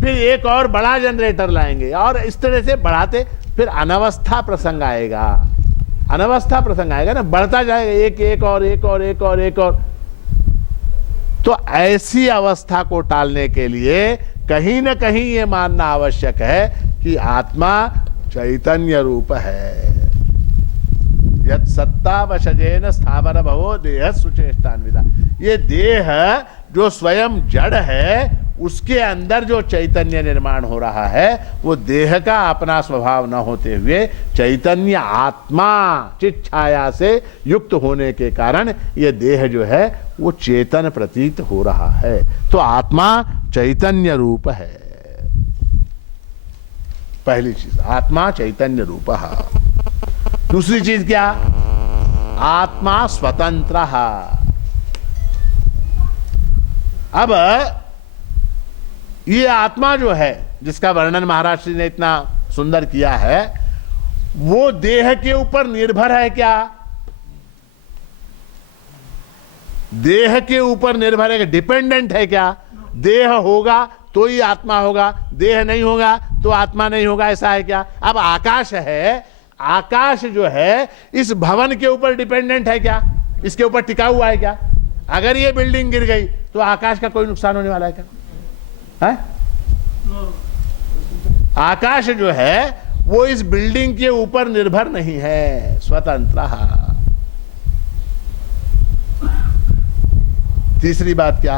फिर एक और बड़ा जनरेटर लाएंगे और इस तरह से बढ़ाते, फिर अनवस्था प्रसंग आएगा। अनवस्था प्रसंग आएगा ना, बढ़ता जाएगा, एक और एक और एक और एक और। तो ऐसी अवस्था को टालने के लिए कहीं ना कहीं ये मानना आवश्यक है कि आत्मा चैतन्य रूप है। यत् सत्ता वशजेन स्थावर भवो देह सुचेष्टान्विता। ये देह जो स्वयं जड़ है उसके अंदर जो चैतन्य निर्माण हो रहा है वो देह का अपना स्वभाव न होते हुए चैतन्य आत्मा चित छाया से युक्त होने के कारण ये देह जो है वो चेतन प्रतीत हो रहा है। तो आत्मा चैतन्य रूप है। पहली चीज आत्मा चैतन्य रूप। दूसरी चीज क्या? आत्मा स्वतंत्र। अब ये आत्मा जो है जिसका वर्णन महाराज जी ने इतना सुंदर किया है वो देह के ऊपर निर्भर है क्या? देह के ऊपर निर्भर है, डिपेंडेंट है क्या? देह होगा तो ही आत्मा होगा, देह नहीं होगा तो आत्मा नहीं होगा, ऐसा है क्या? अब आकाश है, आकाश जो है इस भवन के ऊपर डिपेंडेंट है क्या? इसके ऊपर टिका हुआ है क्या? अगर ये बिल्डिंग गिर गई तो आकाश का कोई नुकसान होने वाला है क्या? है? आकाश जो है वो इस बिल्डिंग के ऊपर निर्भर नहीं है, स्वतंत्र। तीसरी बात क्या?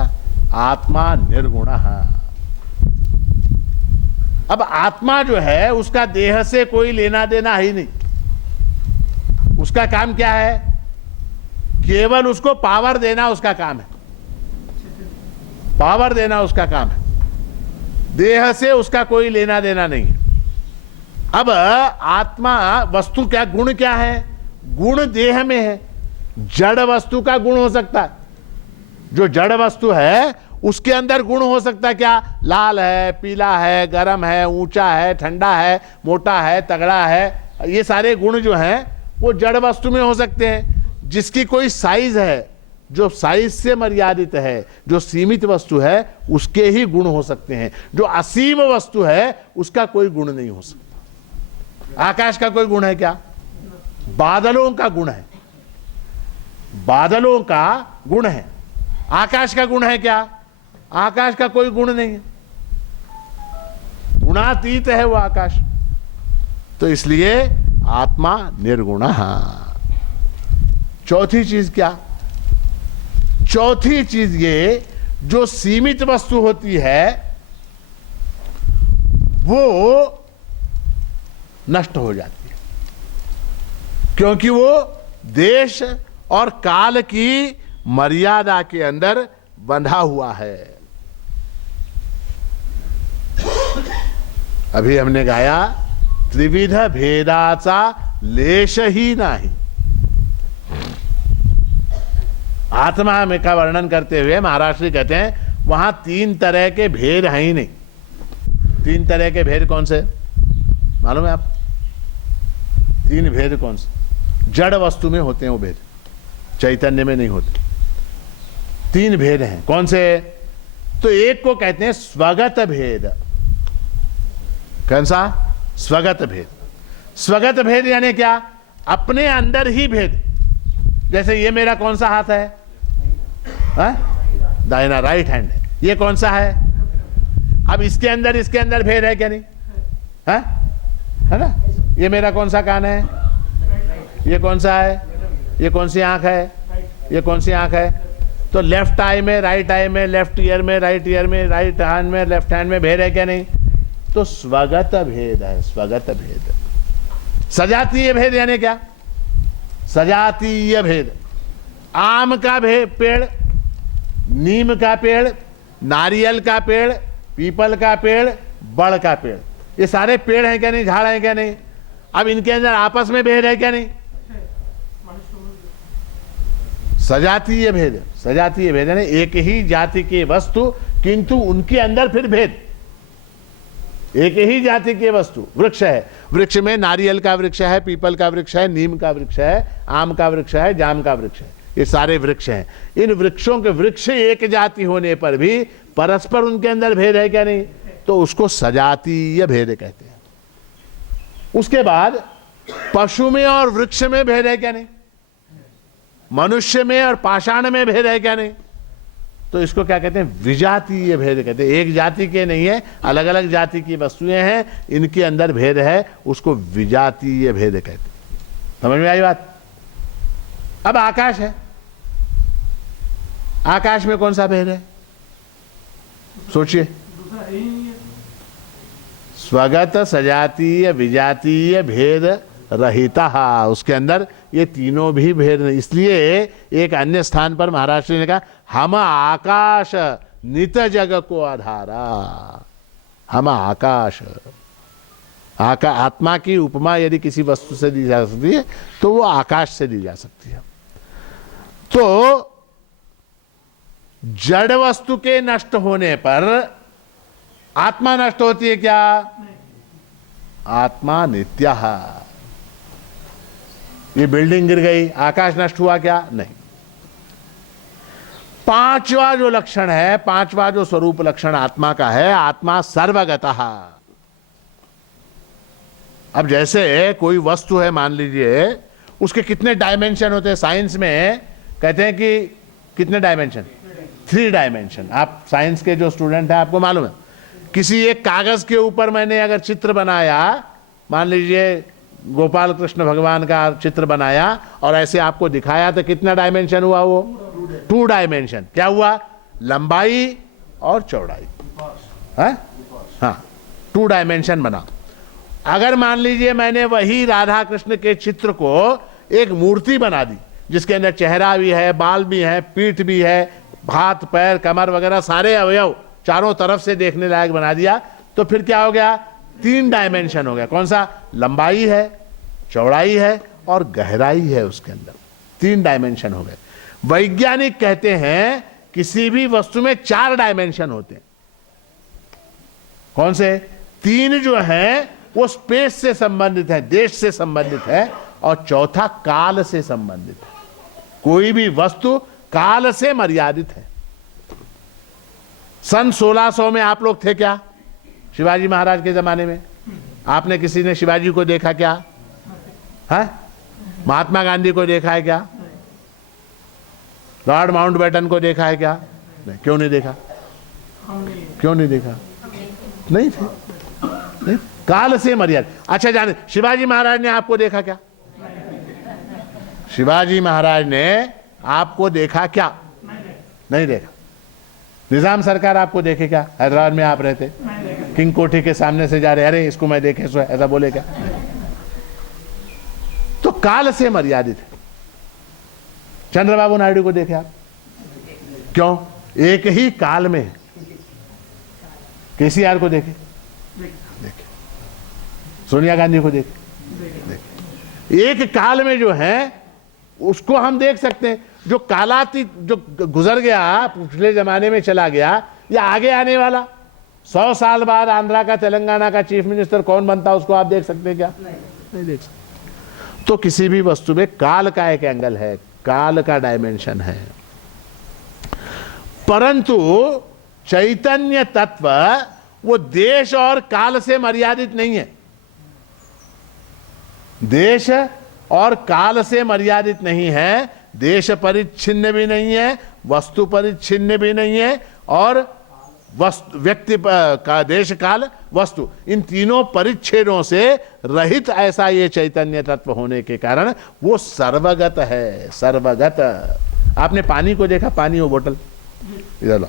आत्मा निर्गुण। अब आत्मा जो है उसका देह से कोई लेना देना ही नहीं। उसका काम क्या है? केवल उसको पावर देना उसका काम है। पावर देना उसका काम है। देह से उसका कोई लेना देना नहीं है। अब आत्मा वस्तु क्या, गुण क्या है? गुण देह में है। जड़ वस्तु का गुण हो सकता है। जो जड़ वस्तु है उसके अंदर गुण हो सकता है क्या? लाल है, पीला है, गर्म है, ऊंचा है, ठंडा है, मोटा है, तगड़ा है। ये सारे गुण जो हैं वो जड़ वस्तु में हो सकते हैं। जिसकी कोई साइज है, जो साइज से मर्यादित है, जो सीमित वस्तु है, उसके ही गुण हो सकते हैं। जो असीम वस्तु है उसका कोई गुण नहीं हो सकता। आकाश का कोई गुण है क्या? बादलों का गुण है। बादलों का गुण है। आकाश का गुण है क्या? आकाश का कोई गुण नहीं है। गुणातीत है वो आकाश। तो इसलिए आत्मा निर्गुण। चौथी चीज क्या? चौथी चीज ये, जो सीमित वस्तु होती है वो नष्ट हो जाती है, क्योंकि वो देश और काल की मर्यादा के अंदर बंधा हुआ है। अभी हमने गाया, त्रिविध भेदाचा लेश ही नाही। आत्मा में का वर्णन करते हुए महाराष्ट्री कहते हैं वहां तीन तरह के भेद हैं ही नहीं। तीन तरह के भेद कौन से मालूम है आप? तीन भेद कौन से? जड़ वस्तु में होते हैं वो भेद, चैतन्य में नहीं होते। तीन भेद हैं। कौन से? तो एक को कहते हैं स्वगत भेद। कौन सा? स्वगत भेद। स्वगत भेद यानी क्या? अपने अंदर ही भेद। जैसे ये मेरा कौन सा हाथ है? दाहिना, राइट हैंड है। ये कौन सा है? अब इसके अंदर भेद है क्या? नहीं है ना? ये मेरा कौन सा कान है? ये कौन सा है? ये कौन सी आंख है? ये कौन सी आंख है? तो लेफ्ट आई में, राइट आई में, लेफ्ट ईयर में, राइट ईयर में, राइट हैंड में, लेफ्ट हैंड में भेद है क्या? नहीं। तो स्वगत भेद है। स्वगत भेद। सजातीय भेद यानी क्या? सजातीय भेद। आम का पेड़, नीम का पेड़, नारियल का पेड़, पीपल का पेड़, बड़ का पेड़, ये सारे पेड़ हैं क्या? नहीं। झाड़ हैं क्या? नहीं। अब इनके अंदर आपस में भेद है क्या? नहीं। सजातीय भेद। सजातीय भेद है, एक ही जाति के वस्तु किंतु उनके अंदर फिर भेद। एक ही जाति के वस्तु। वृक्ष है, वृक्ष में नारियल का वृक्ष है, पीपल का वृक्ष है, नीम का वृक्ष है, आम का वृक्ष है, जाम का वृक्ष है। ये सारे वृक्ष हैं। इन वृक्षों के वृक्ष एक जाति होने पर भी परस्पर उनके अंदर भेद है क्या? नहीं। तो उसको सजातीय भेद कहते हैं। उसके बाद पशु में और वृक्ष में भेद है क्या? नहीं। मनुष्य में और पाषाण में भेद है क्या? नहीं। तो इसको क्या कहते हैं? विजातीय भेद कहते हैं। एक जाति के नहीं है, अलग अलग जाति की वस्तुएं हैं, इनके अंदर भेद है, उसको विजातीय भेद कहते हैं। समझ में आई बात? अब आकाश है। आकाश में कौन सा भेद है? सोचिए। स्वगत, सजातीय, विजातीय भेद रहिता। उसके अंदर ये तीनों भी भेद नहीं। इसलिए एक अन्य स्थान पर महाराष्ट्र ने कहा, हम आकाश नित जग को आधारा। हम आकाश। आत्मा की उपमा यदि किसी वस्तु से दी जा सकती है तो वो आकाश से दी जा सकती है। तो जड़ वस्तु के नष्ट होने पर आत्मा नष्ट होती है क्या? आत्मा नित्य। ये बिल्डिंग गिर गई, आकाश नष्ट हुआ क्या? नहीं। पांचवा जो लक्षण है, पांचवा जो स्वरूप लक्षण आत्मा का है, आत्मा सर्वगतः। अब जैसे कोई वस्तु है, मान लीजिए, उसके कितने डायमेंशन होते हैं? साइंस में कहते हैं कि कितने डायमेंशन? 3 डायमेंशन। आप साइंस के जो स्टूडेंट हैं आपको मालूम है, किसी एक कागज के ऊपर मैंने अगर चित्र बनाया, मान लीजिए गोपाल कृष्ण भगवान का चित्र बनाया और ऐसे आपको दिखाया, तो कितना डायमेंशन हुआ? वो 2 डायमेंशन। क्या हुआ? लंबाई और चौड़ाई। हाँ, 2 डायमेंशन बना। अगर मान लीजिए मैंने वही राधा कृष्ण के चित्र को एक मूर्ति बना दी, जिसके अंदर चेहरा भी है, बाल भी है, पीठ भी है, हाथ पैर कमर वगैरह सारे अवयव चारों तरफ से देखने लायक बना दिया, तो फिर क्या हो गया? 3 डायमेंशन हो गया। कौन सा? लंबाई है, चौड़ाई है और गहराई है उसके अंदर। 3 डायमेंशन हो गए। वैज्ञानिक कहते हैं किसी भी वस्तु में 4 डायमेंशन होते हैं। कौन से? 3 जो है वो स्पेस से संबंधित है, देश से संबंधित है, और चौथा काल से संबंधित है। कोई भी वस्तु काल से मर्यादित है। सन 1600 में आप लोग थे क्या? शिवाजी महाराज के जमाने में आपने किसी ने शिवाजी को देखा क्या? है? महात्मा गांधी को देखा है क्या? लॉर्ड माउंटबेटन को देखा है क्या? नहीं। क्यों नहीं देखा? क्यों नहीं देखा? नहीं थे, नहीं। काल से मर्यादित। अच्छा, जाने शिवाजी महाराज ने आपको देखा क्या? शिवाजी महाराज ने आपको देखा क्या? नहीं देखा। निजाम सरकार आपको देखे क्या? हैदराबाद में आप रहते, किंग कोठी के सामने से जा रहे, अरे इसको मैं देखे, सो ऐसा बोले क्या? तो काल से मर्यादित है। चंद्रबाबू नायडू को देखे आप? क्यों? एक ही काल में। केसीआर को देखे? देखे। सोनिया गांधी को देखे? एक काल में जो है उसको हम देख सकते हैं। जो कालातीत, जो गुजर गया, पिछले जमाने में चला गया, या आगे आने वाला 100 साल बाद आंध्रा का, तेलंगाना का चीफ मिनिस्टर कौन बनता, उसको आप देख सकते हैं क्या? नहीं देख सकते। तो किसी भी वस्तु में काल का एक एंगल है, काल का डायमेंशन है। परंतु चैतन्य तत्व वो देश और काल से मर्यादित नहीं है। देश और काल से मर्यादित नहीं है, देश परिच्छिन्न भी नहीं है, वस्तु परिच्छिन्न भी नहीं है, और वस्तु, व्यक्ति का, देश काल, वस्तु, इन तीनों परिच्छेदों से रहित ऐसा ये चैतन्य तत्व होने के कारण वो सर्वगत है। सर्वगत। आपने पानी को देखा? पानी वो बोतल इधर लो।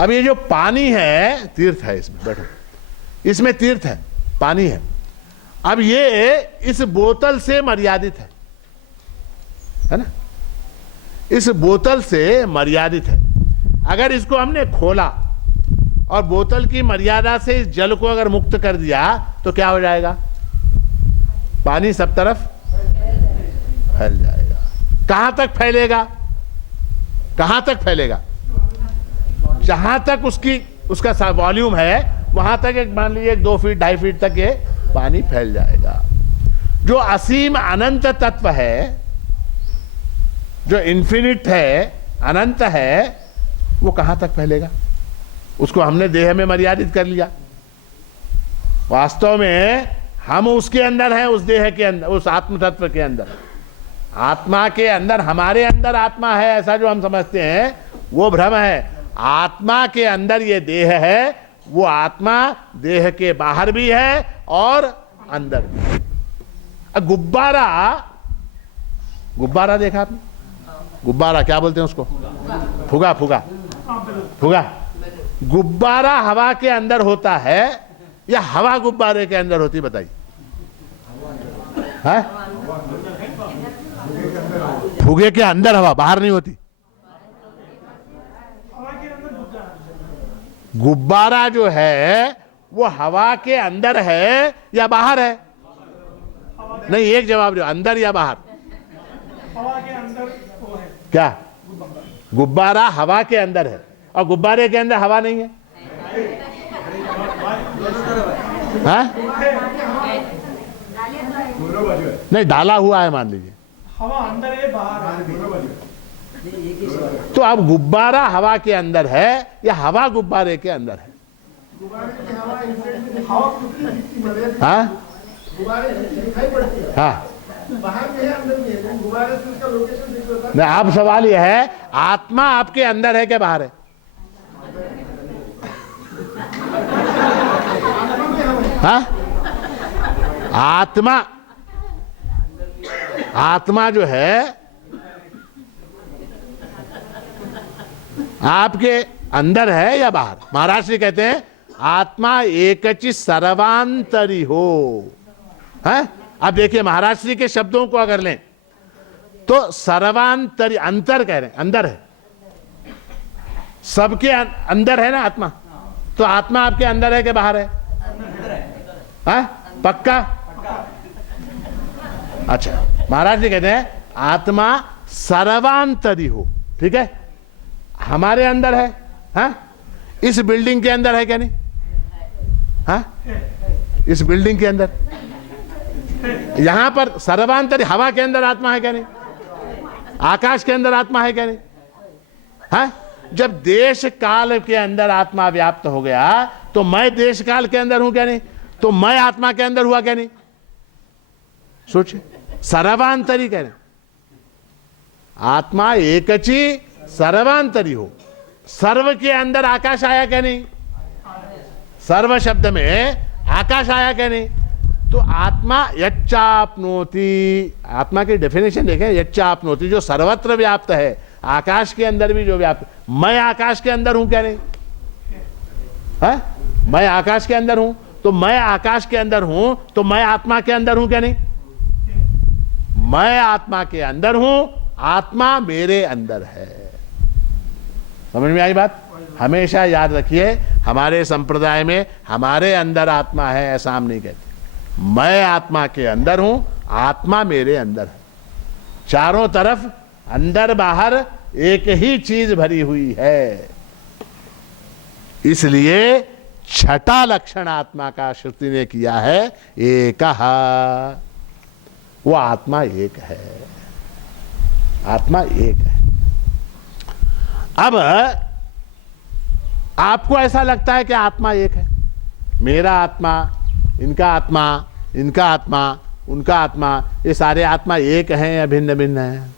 अब ये जो पानी है, तीर्थ है, इसमें बैठो, इसमें तीर्थ है, पानी है। अब ये इस बोतल से मर्यादित है ना? इस बोतल से मर्यादित है। अगर इसको हमने खोला और बोतल की मर्यादा से इस जल को अगर मुक्त कर दिया तो क्या हो जाएगा? पानी सब तरफ फैल जाएगा। कहां तक फैलेगा? कहां तक फैलेगा? जहां तक उसका वॉल्यूम है वहां तक, एक मान लीजिए 2 फीट 2.5 फीट तक ये पानी फैल जाएगा। जो असीम अनंत तत्व है, जो इन्फिनिट है, अनंत है, वो कहां तक फैलेगा? उसको हमने देह में मर्यादित कर लिया। वास्तव में हम उसके अंदर हैं, उस देह के अंदर, उस आत्म तत्व के अंदर। आत्मा के अंदर, हमारे अंदर आत्मा है ऐसा जो हम समझते हैं वो भ्रम है। आत्मा के अंदर ये देह है, वो आत्मा देह के बाहर भी है और अंदर भी। गुब्बारा, गुब्बारा देखा आपने? गुब्बारा क्या बोलते हैं उसको? फुगा। फुगा, फुगा। गुब्बारा हवा के अंदर होता है या हवा गुब्बारे के अंदर होती? बताइए। है? फुगे के अंदर हवा, बाहर नहीं होती। गुब्बारा जो है वो हवा के अंदर है या बाहर है? नहीं, एक जवाब दो, अंदर या बाहर? हवा के अंदर वो है। क्या? गुब्बारा हवा के अंदर है और गुब्बारे के अंदर हवा नहीं है? हाँ? नहीं, डाला हुआ है मान लीजिए। हवा अंदर है, बाहर है। तो अब गुब्बारा हवा के अंदर है या हवा गुब्बारे के अंदर है? हाँ हाँ नहीं, अब सवाल यह है आत्मा आपके अंदर है क्या बाहर है? हाँ आत्मा जो है आपके अंदर है या बाहर? महाराज जी कहते हैं आत्मा एकचि सर्वांतरी हो। है अब देखिए महाराज श्री के शब्दों को अगर लें तो सर्वांतरी, अंतर कह रहे हैं, अंदर है, सबके अंदर है ना आत्मा। तो आत्मा आपके अंदर है कि बाहर है? पक्का? अच्छा, महाराज जी कहते हैं आत्मा सर्वांतरी हो। ठीक है, हमारे अंदर है। हाँ, इस बिल्डिंग के अंदर है क्या नहीं? हाँ, इस बिल्डिंग के अंदर, यहां पर सर्वांतरी हवा के अंदर आत्मा है क्या नहीं? आकाश के अंदर आत्मा है क्या नहीं? हाँ, जब देश काल के अंदर आत्मा व्याप्त हो गया तो मैं देश काल के अंदर हूं क्या नहीं? तो मैं आत्मा के अंदर हुआ क्या नहीं? सोचिए, सर्वांतरी कह रहे, आत्मा एकची सर्वांतरी हो। सर्व के अंदर आकाश आया क्या नहीं? सर्व शब्द में आकाश आया क्या नहीं? तो आत्मा यच्चाप्नोति, आत्मा की डेफिनेशन देखें, यच्चाप्नोति, जो सर्वत्र व्याप्त है, आकाश के अंदर भी जो व्याप्त। मैं आकाश के अंदर हूं क्या नहीं? है? मैं आकाश के अंदर हूं, तो मैं आकाश के अंदर हूं तो मैं आत्मा के अंदर हूं क्या नहीं? मैं आत्मा के अंदर हूं, आत्मा मेरे अंदर है। समझ में आई बात? हमेशा याद रखिए, हमारे संप्रदाय में हमारे अंदर आत्मा है ऐसा हम नहीं कहते। मैं आत्मा के अंदर हूं, आत्मा मेरे अंदर है। चारों तरफ अंदर बाहर एक ही चीज भरी हुई है। इसलिए छठा लक्षण आत्मा का श्रुति ने किया है एकः, वो आत्मा एक है। आत्मा एक है। अब आपको ऐसा लगता है कि आत्मा एक है, मेरा आत्मा, इनका आत्मा, इनका आत्मा, उनका आत्मा, ये सारे आत्मा एक हैं या भिन्न भिन्न हैं?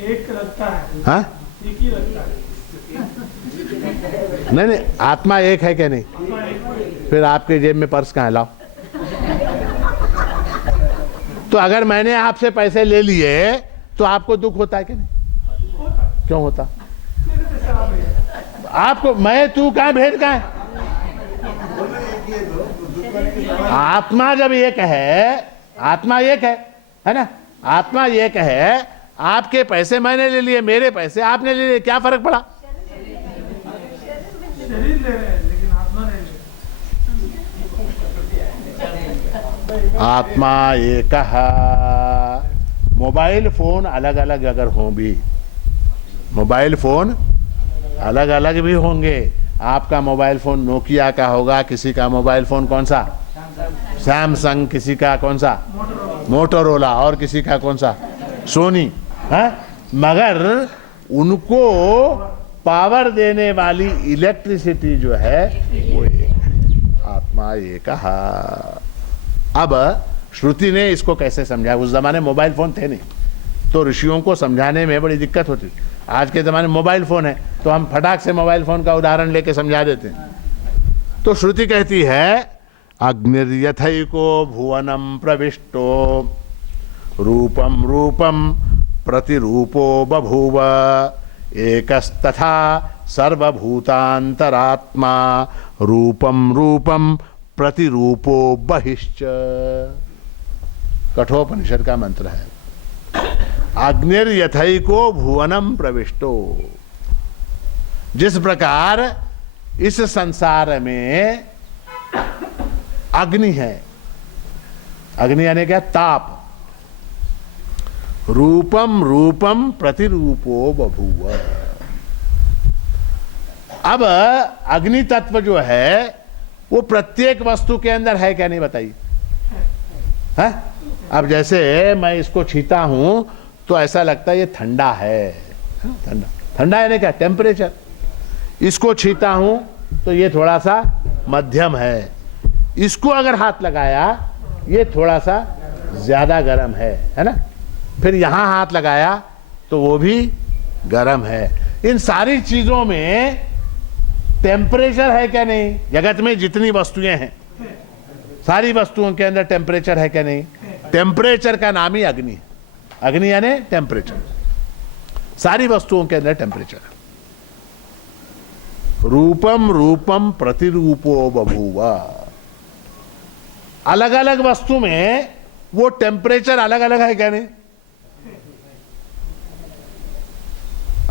एक लगता है। हाँ, एक ही लगता है। नहीं नहीं, आत्मा एक है क्या नहीं? फिर आपके जेब में पर्स कहाँ है? लाओ। तो अगर मैंने आपसे पैसे ले लिए तो आपको दुख होता है कि नहीं? क्यों होता? आपको मैं तू कहाँ, भेद कहाँ है? आत्मा जब एक है, आत्मा एक है ना? आत्मा एक है, आपके पैसे मैंने ले लिए, मेरे पैसे आपने ले लिए, क्या फर्क पड़ा? शरीर ले रहे हैं लेकिन आत्मा नहीं ले रहे। आत्मा एक है। मोबाइल फोन अलग अलग अगर हों भी, मोबाइल फोन अलग अलग भी होंगे, आपका मोबाइल फोन नोकिया का होगा, किसी का मोबाइल फोन कौन सा? सैमसंग, किसी का कौन सा? मोटोरोला, और किसी का कौन सा? सोनी। है, मगर उनको पावर देने वाली इलेक्ट्रिसिटी जो है वो एक है। आत्मा एक है। अब श्रुति ने इसको कैसे समझा? उस जमाने मोबाइल फोन थे नहीं, तो ऋषियों को समझाने में बड़ी दिक्कत होती। आज के ज़माने में मोबाइल फ़ोन है तो हम फटाक से मोबाइल फ़ोन का उदाहरण लेके समझा देते हैं। तो श्रुति कहती है अग्निर्यथैको भुवनम प्रविष्टो रूपम रूपम प्रतिरूपो बभूव एकस्तथा सर्वभूतांतरात्मा रूपम रूपम प्रतिरूपो बहिश्च। कठोपनिषद का मंत्र है। अग्निर्यथैको भुवनम प्रविष्टो, जिस प्रकार इस संसार में अग्नि है, अग्नि यानी क्या? ताप। रूपम रूपम प्रतिरूपो बभूव। अब अग्नि तत्व जो है वो प्रत्येक वस्तु के अंदर है क्या नहीं? बताइए। है? अब जैसे मैं इसको छीता हूं तो ऐसा लगता है ये ठंडा है। ठंडा, ठंडा यानी क्या? टेम्परेचर। इसको छीता हूं तो ये थोड़ा सा मध्यम है, इसको अगर हाथ लगाया ये थोड़ा सा ज्यादा गर्म है ना, फिर यहां हाथ लगाया तो वो भी गर्म है। इन सारी चीजों में टेम्परेचर है क्या नहीं? जगत में जितनी वस्तुएं हैं सारी वस्तुओं के अंदर टेम्परेचर है क्या नहीं? टेम्परेचर का नाम ही अग्नि है। अग्नि यानी टेम्परेचर, सारी वस्तुओं के अंदर टेम्परेचर है। रूपम रूपम प्रतिरूपो बभूव, अलग अलग वस्तु में वो टेम्परेचर अलग अलग है क्या नहीं?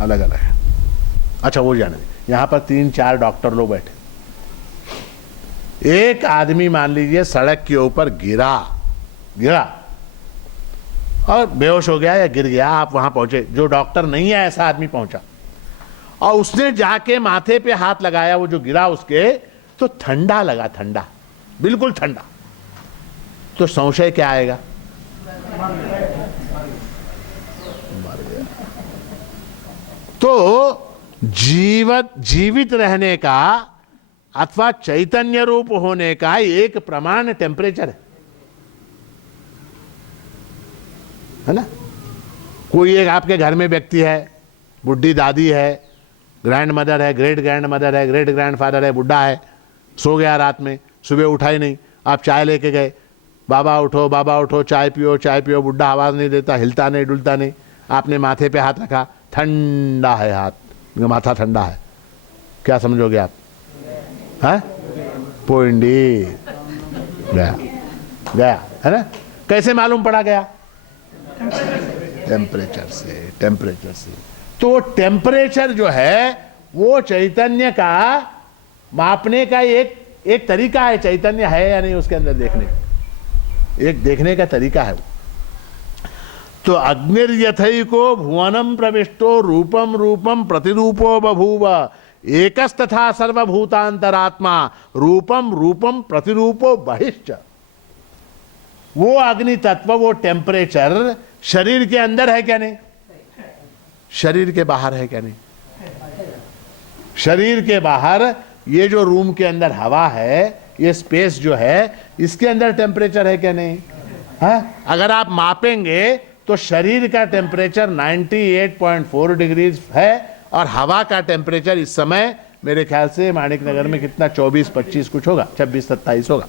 अलग अलग है। अच्छा वो जाने, यहां पर 3-4 डॉक्टर लोग बैठे, एक आदमी मान लीजिए सड़क के ऊपर गिरा और बेहोश हो गया या गिर गया, आप वहां पहुंचे, जो डॉक्टर नहीं है ऐसा आदमी पहुंचा और उसने जाके माथे पे हाथ लगाया, वो जो गिरा उसके, तो ठंडा लगा, ठंडा, बिल्कुल ठंडा, तो संशय क्या आएगा? मर गया। तो जीवित रहने का अथवा चैतन्य रूप होने का एक प्रमाण टेम्परेचर है ना। कोई एक आपके घर में व्यक्ति है, बुढ़ी दादी है, ग्रैंड मदर है, ग्रेट ग्रैंड मदर है, ग्रेट ग्रैंड फादर है, बुढ़ा है, सो गया रात में, सुबह उठा ही नहीं, आप चाय लेके गए, बाबा उठो चाय पियो, बुढ़ा आवाज नहीं देता, हिलता नहीं डुलता नहीं, आपने माथे पे हाथ रखा, ठंडा है हाथ, माथा ठंडा है, क्या समझोगे आप? है पोइंडी गया है ना। कैसे मालूम पड़ा गया? टेम्परेचर से। तो टेम्परेचर जो है वो चैतन्य का मापने का एक तरीका है। चैतन्य है या नहीं उसके अंदर देखने का तरीका है। तो अग्निर्यथैको भुवनम प्रविष्टो रूपम रूपम प्रतिरूपो बभूव एकस्तथा सर्वभूतांतरात्मा रूपम रूपम प्रतिरूपो बहिश्च। वो अग्नि तत्व, वो टेम्परेचर शरीर के अंदर है क्या नहीं? शरीर के बाहर है क्या नहीं? शरीर के बाहर ये जो रूम के अंदर हवा है, ये स्पेस जो है, इसके अंदर टेम्परेचर है क्या नहीं? हाँ, अगर आप मापेंगे तो शरीर का टेम्परेचर 98.4 डिग्री है और हवा का टेम्परेचर इस समय मेरे ख्याल से माणिक नगर में कितना 24-25 कुछ होगा, 26-27 होगा,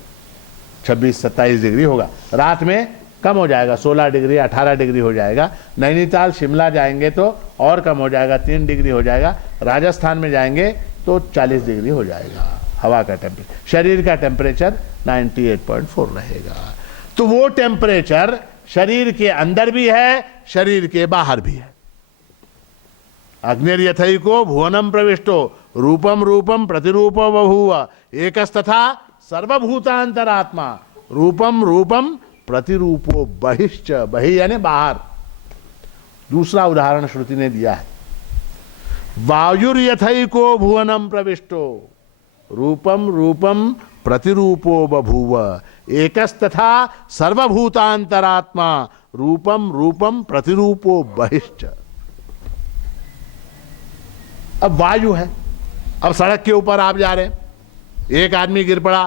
26-27 डिग्री होगा। रात में कम हो जाएगा, 16 डिग्री 18 डिग्री हो जाएगा। नैनीताल शिमला जाएंगे तो और कम हो जाएगा, 3 डिग्री हो जाएगा। राजस्थान में जाएंगे तो 40 डिग्री हो जाएगा हवा का टेम्परेचर। शरीर का टेम्परेचर 98.4 रहेगा। तो वो टेम्परेचर शरीर के अंदर भी है, शरीर के बाहर भी है। अग्निर्यथैको भुवनम प्रविष्टो रूपम रूपम प्रतिरूपो बभूव एकस्तथा सर्वभूतांतरात्मा रूपम रूपम प्रतिरूपो बहिश्च। बहि यानी बाहर। दूसरा उदाहरण श्रुति ने दिया है, वायुर्यथैको भुवनम प्रविष्टो रूपम रूपम प्रतिरूपो बभूव एकस्तथा सर्वभूतांतरात्मा रूपम रूपम प्रतिरूपो बहिश्च। अब वायु है, अब सड़क के ऊपर आप जा रहे हैं, एक आदमी गिर पड़ा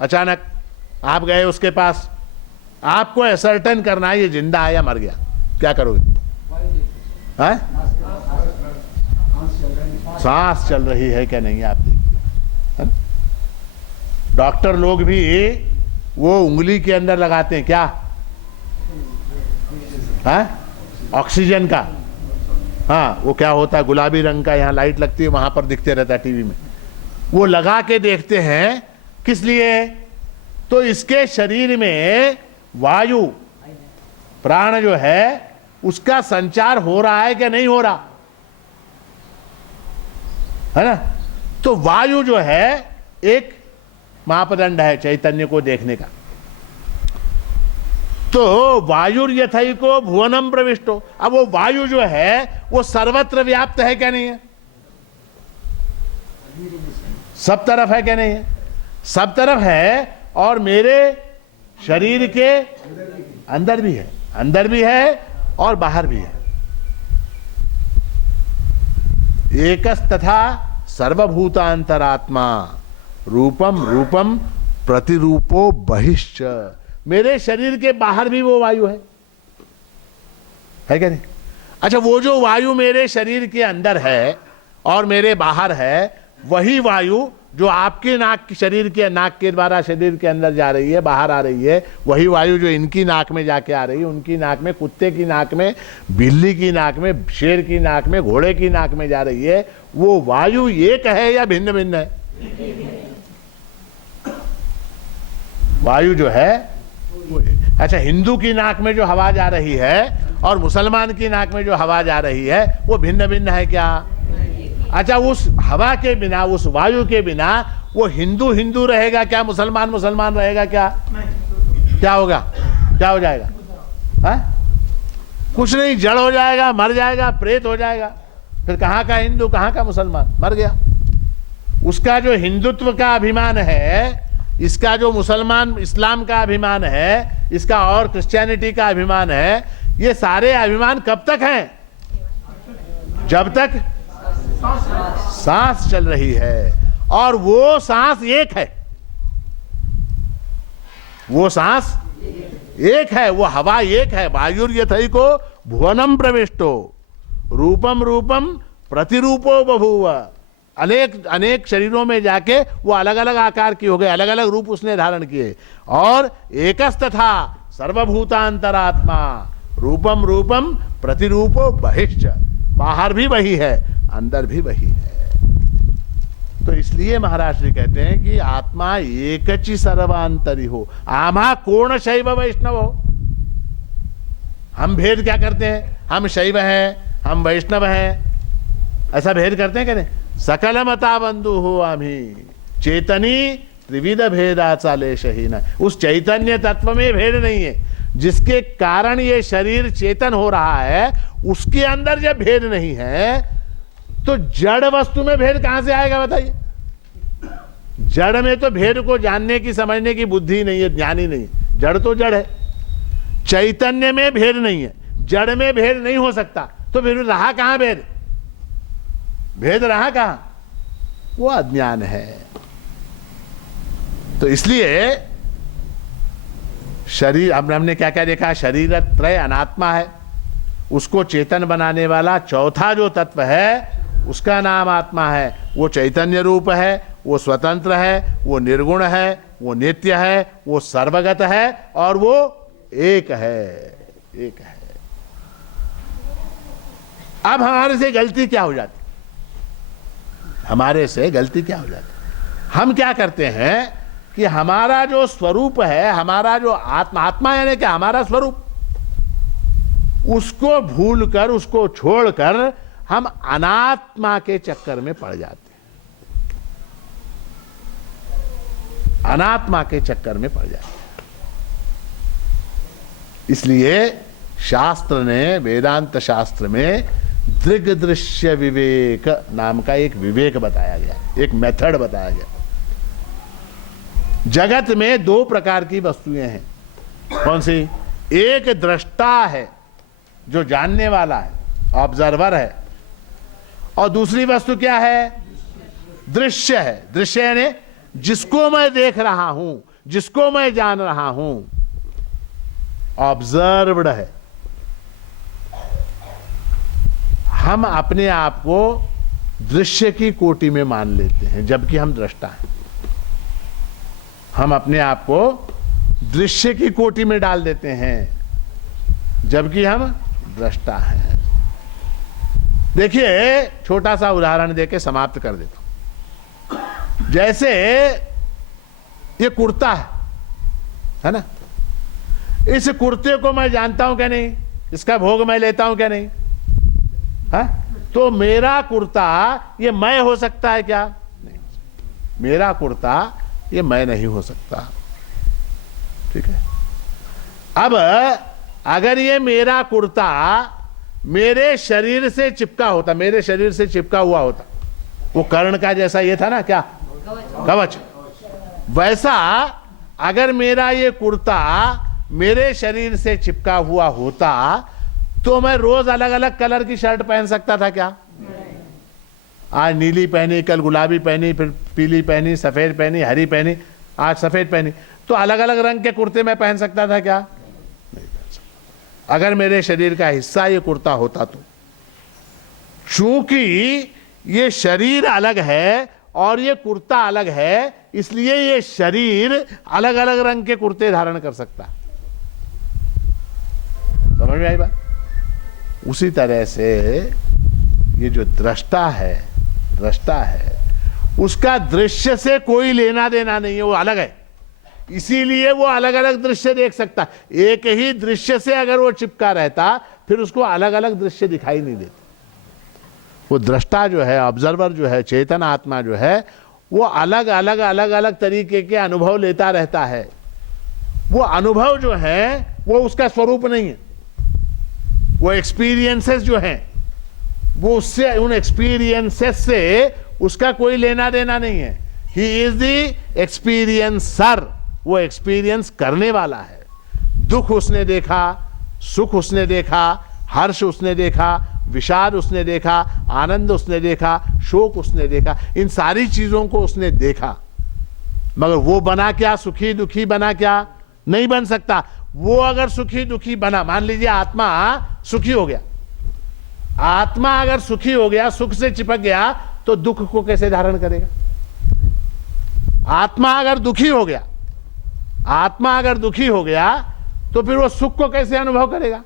अचानक, आप गए उसके पास, आपको असर्टेन करना है ये जिंदा है या मर गया, क्या करोगे? सांस चल रही है क्या नहीं आप देखिए। डॉक्टर लोग भी वो उंगली के अंदर लगाते हैं क्या, ऑक्सीजन का। हाँ, वो क्या होता है, गुलाबी रंग का यहाँ लाइट लगती है, वहां पर दिखते रहता है टीवी में, वो लगा के देखते हैं। किस लिए? तो इसके शरीर में वायु प्राण जो है उसका संचार हो रहा है क्या नहीं हो रहा है ना। तो वायु जो है एक मापदंड है चैतन्य को देखने का। तो वायुर्यथैको भुवनम प्रविष्टो, अब वो वायु जो है वो सर्वत्र व्याप्त है क्या नहीं है? सब तरफ है क्या नहीं है? सब तरफ है, और मेरे शरीर के अंदर भी है, अंदर भी है और बाहर भी है। एकस्तथा सर्वभूतांतरात्मा रूपम रूपम प्रतिरूपो बहिश्च। मेरे शरीर के बाहर भी वो वायु है क्या नहीं? अच्छा, वो जो वायु मेरे शरीर के अंदर है और मेरे बाहर है, वही वायु जो आपके नाक शरीर के नाक के द्वारा शरीर के अंदर जा रही है, बाहर आ रही है, वही वायु जो इनकी नाक में जाके आ रही है, उनकी नाक में, कुत्ते की नाक में, बिल्ली की नाक में, शेर की नाक में, घोड़े की नाक में जा रही है, वो वायु एक है या भिन्न भिन्न है? वायु जो है वो एक। अच्छा, हिंदू की नाक में जो हवा जा रही है और मुसलमान की नाक में जो हवा जा रही है, वो भिन्न भिन्न है क्या? अच्छा, उस हवा के बिना, उस वायु के बिना वो हिंदू हिंदू रहेगा क्या? मुसलमान मुसलमान रहेगा क्या? क्या होगा? क्या हो जाएगा? हा? कुछ नहीं, जड़ हो जाएगा, मर जाएगा, प्रेत हो जाएगा। फिर कहाँ का हिंदू, कहाँ का मुसलमान? मर गया। उसका जो हिंदुत्व का अभिमान है, इसका जो मुसलमान इस्लाम का अभिमान है, इसका और क्रिश्चियनिटी का अभिमान है, ये सारे अभिमान कब तक हैं? जब तक सांस चल रही है। और वो सांस एक है, वो सांस एक है, वो हवा एक है। वायुर्यथैको भुवनम प्रविष्टो रूपम रूपम प्रतिरूपो बभूव। अनेक अनेक शरीरों में जाके वो अलग अलग आकार की हो गए, अलग अलग रूप उसने धारण किए। और एकस्तथा सर्वभूतांतरात्मा रूपम रूपम प्रतिरूपो बहिश्च। बाहर भी वही है, अंदर भी वही है। तो इसलिए महाराज जी कहते हैं कि आत्मा एकची सर्वांतरी हो, आमा कोण शैव वैष्णव हो। हम भेद क्या करते हैं? हम शैव हैं, हम वैष्णव हैं, ऐसा भेद करते हैं क्या नहीं? सकल मता बंधु हो आम्ही चेतनी त्रिविध भेदाचा लेशहीन। उस चैतन्य तत्व में भेद नहीं है, जिसके कारण ये शरीर चेतन हो रहा है, उसके अंदर जब भेद नहीं है तो जड़ वस्तु में भेद कहां से आएगा बताइए? जड़ में तो भेद को जानने की, समझने की बुद्धि नहीं है, ज्ञान ही नहीं है। जड़ तो जड़ है। चैतन्य में भेद नहीं है, जड़ में भेद नहीं हो सकता, तो फिर रहा कहां भेद? भेद रहा कहां? वो अज्ञान है। तो इसलिए शरीर, हमने क्या क्या देखा? शरीर त्रय अनात्मा है, उसको चेतन बनाने वाला चौथा जो तत्व है उसका नाम आत्मा है। वो चैतन्य रूप है, वो स्वतंत्र है, वो निर्गुण है, वो नित्य है, वो सर्वगत है और वो एक है, एक है। अब हमारे से गलती क्या हो जाती? हमारे से गलती क्या हो जाती? हम क्या करते हैं कि हमारा जो स्वरूप है, हमारा जो आत्मा, आत्मा यानी क्या? हमारा स्वरूप, उसको भूलकर, उसको छोड़कर हम अनात्मा के चक्कर में पड़ जाते हैं, अनात्मा के चक्कर में पड़ जाते हैं। इसलिए शास्त्र ने, वेदांत शास्त्र में दृग दृश्य विवेक नाम का एक विवेक बताया गया, एक मेथड बताया गया। जगत में दो प्रकार की वस्तुएं हैं। कौन सी? एक दृष्टा है, जो जानने वाला है, ऑब्जर्वर है, और दूसरी वस्तु क्या है? दृश्य है। दृश्य यानी जिसको मैं देख रहा हूं, जिसको मैं जान रहा हूं, ऑब्जर्व्ड है। हम अपने आप को दृश्य की कोटि में मान लेते हैं, जबकि हम दृष्टा हैं। हम अपने आप को दृश्य की कोटि में डाल देते हैं, जबकि हम दृष्टा हैं। देखिए, छोटा सा उदाहरण देके समाप्त कर देता हूं। जैसे ये कुर्ता है ना, इस कुर्ते को मैं जानता हूं क्या नहीं? इसका भोग मैं लेता हूं क्या नहीं? है? तो मेरा कुर्ता ये मैं हो सकता है क्या? नहीं। मेरा कुर्ता ये मैं नहीं हो सकता। ठीक है। अब अगर ये मेरा कुर्ता मेरे शरीर से चिपका होता, मेरे शरीर से चिपका हुआ होता, वो कर्ण का जैसा ये था ना, क्या कवच, वैसा अगर मेरा ये कुर्ता मेरे शरीर से चिपका हुआ होता तो मैं रोज अलग अलग कलर की शर्ट पहन सकता था क्या? आज नीली पहनी, कल गुलाबी पहनी, फिर पीली पहनी, सफ़ेद पहनी, हरी पहनी, आज सफ़ेद पहनी। तो अलग अलग रंग के कुर्ते मैं पहन सकता था क्या? नहीं पहन सकता। अगर मेरे शरीर का हिस्सा ये कुर्ता होता तो। चूंकि ये शरीर अलग है और ये कुर्ता अलग है, इसलिए ये शरीर अलग अलग रंग के कुर्ते धारण कर सकता। समझ में आई बात? उसी तरह से ये जो दृष्टा है उसका दृश्य से कोई लेना देना नहीं है, वो अलग है। इसीलिए वो अलग अलग दृश्य देख सकता। एक ही दृश्य से अगर वो चिपका रहता फिर उसको अलग अलग दृश्य दिखाई नहीं देते। वो दृष्टा जो है, ऑब्जर्वर जो है, चेतन आत्मा जो है, वो अलग अलग तरीके के अनुभव लेता रहता है। वो अनुभव जो है वो उसका स्वरूप नहीं है। वो एक्सपीरियंसेस जो हैं वो उससे, उन एक्सपीरियंसेस से उसका कोई लेना देना नहीं है। ही इज द एक्सपीरियंसर, वो एक्सपीरियंस करने वाला है। दुख उसने देखा, सुख उसने देखा, हर्ष उसने देखा, विषाद उसने देखा, आनंद उसने देखा, शोक उसने देखा, इन सारी चीजों को उसने देखा। मगर वो बना क्या? सुखी दुखी बना क्या? नहीं बन सकता। वो अगर सुखी दुखी बना, मान लीजिए आत्मा सुखी हो गया, आत्मा अगर सुखी हो गया, सुख से चिपक गया, तो दुख को कैसे धारण करेगा? आत्मा अगर दुखी हो गया, आत्मा अगर दुखी हो गया तो फिर वो सुख को कैसे अनुभव करेगा?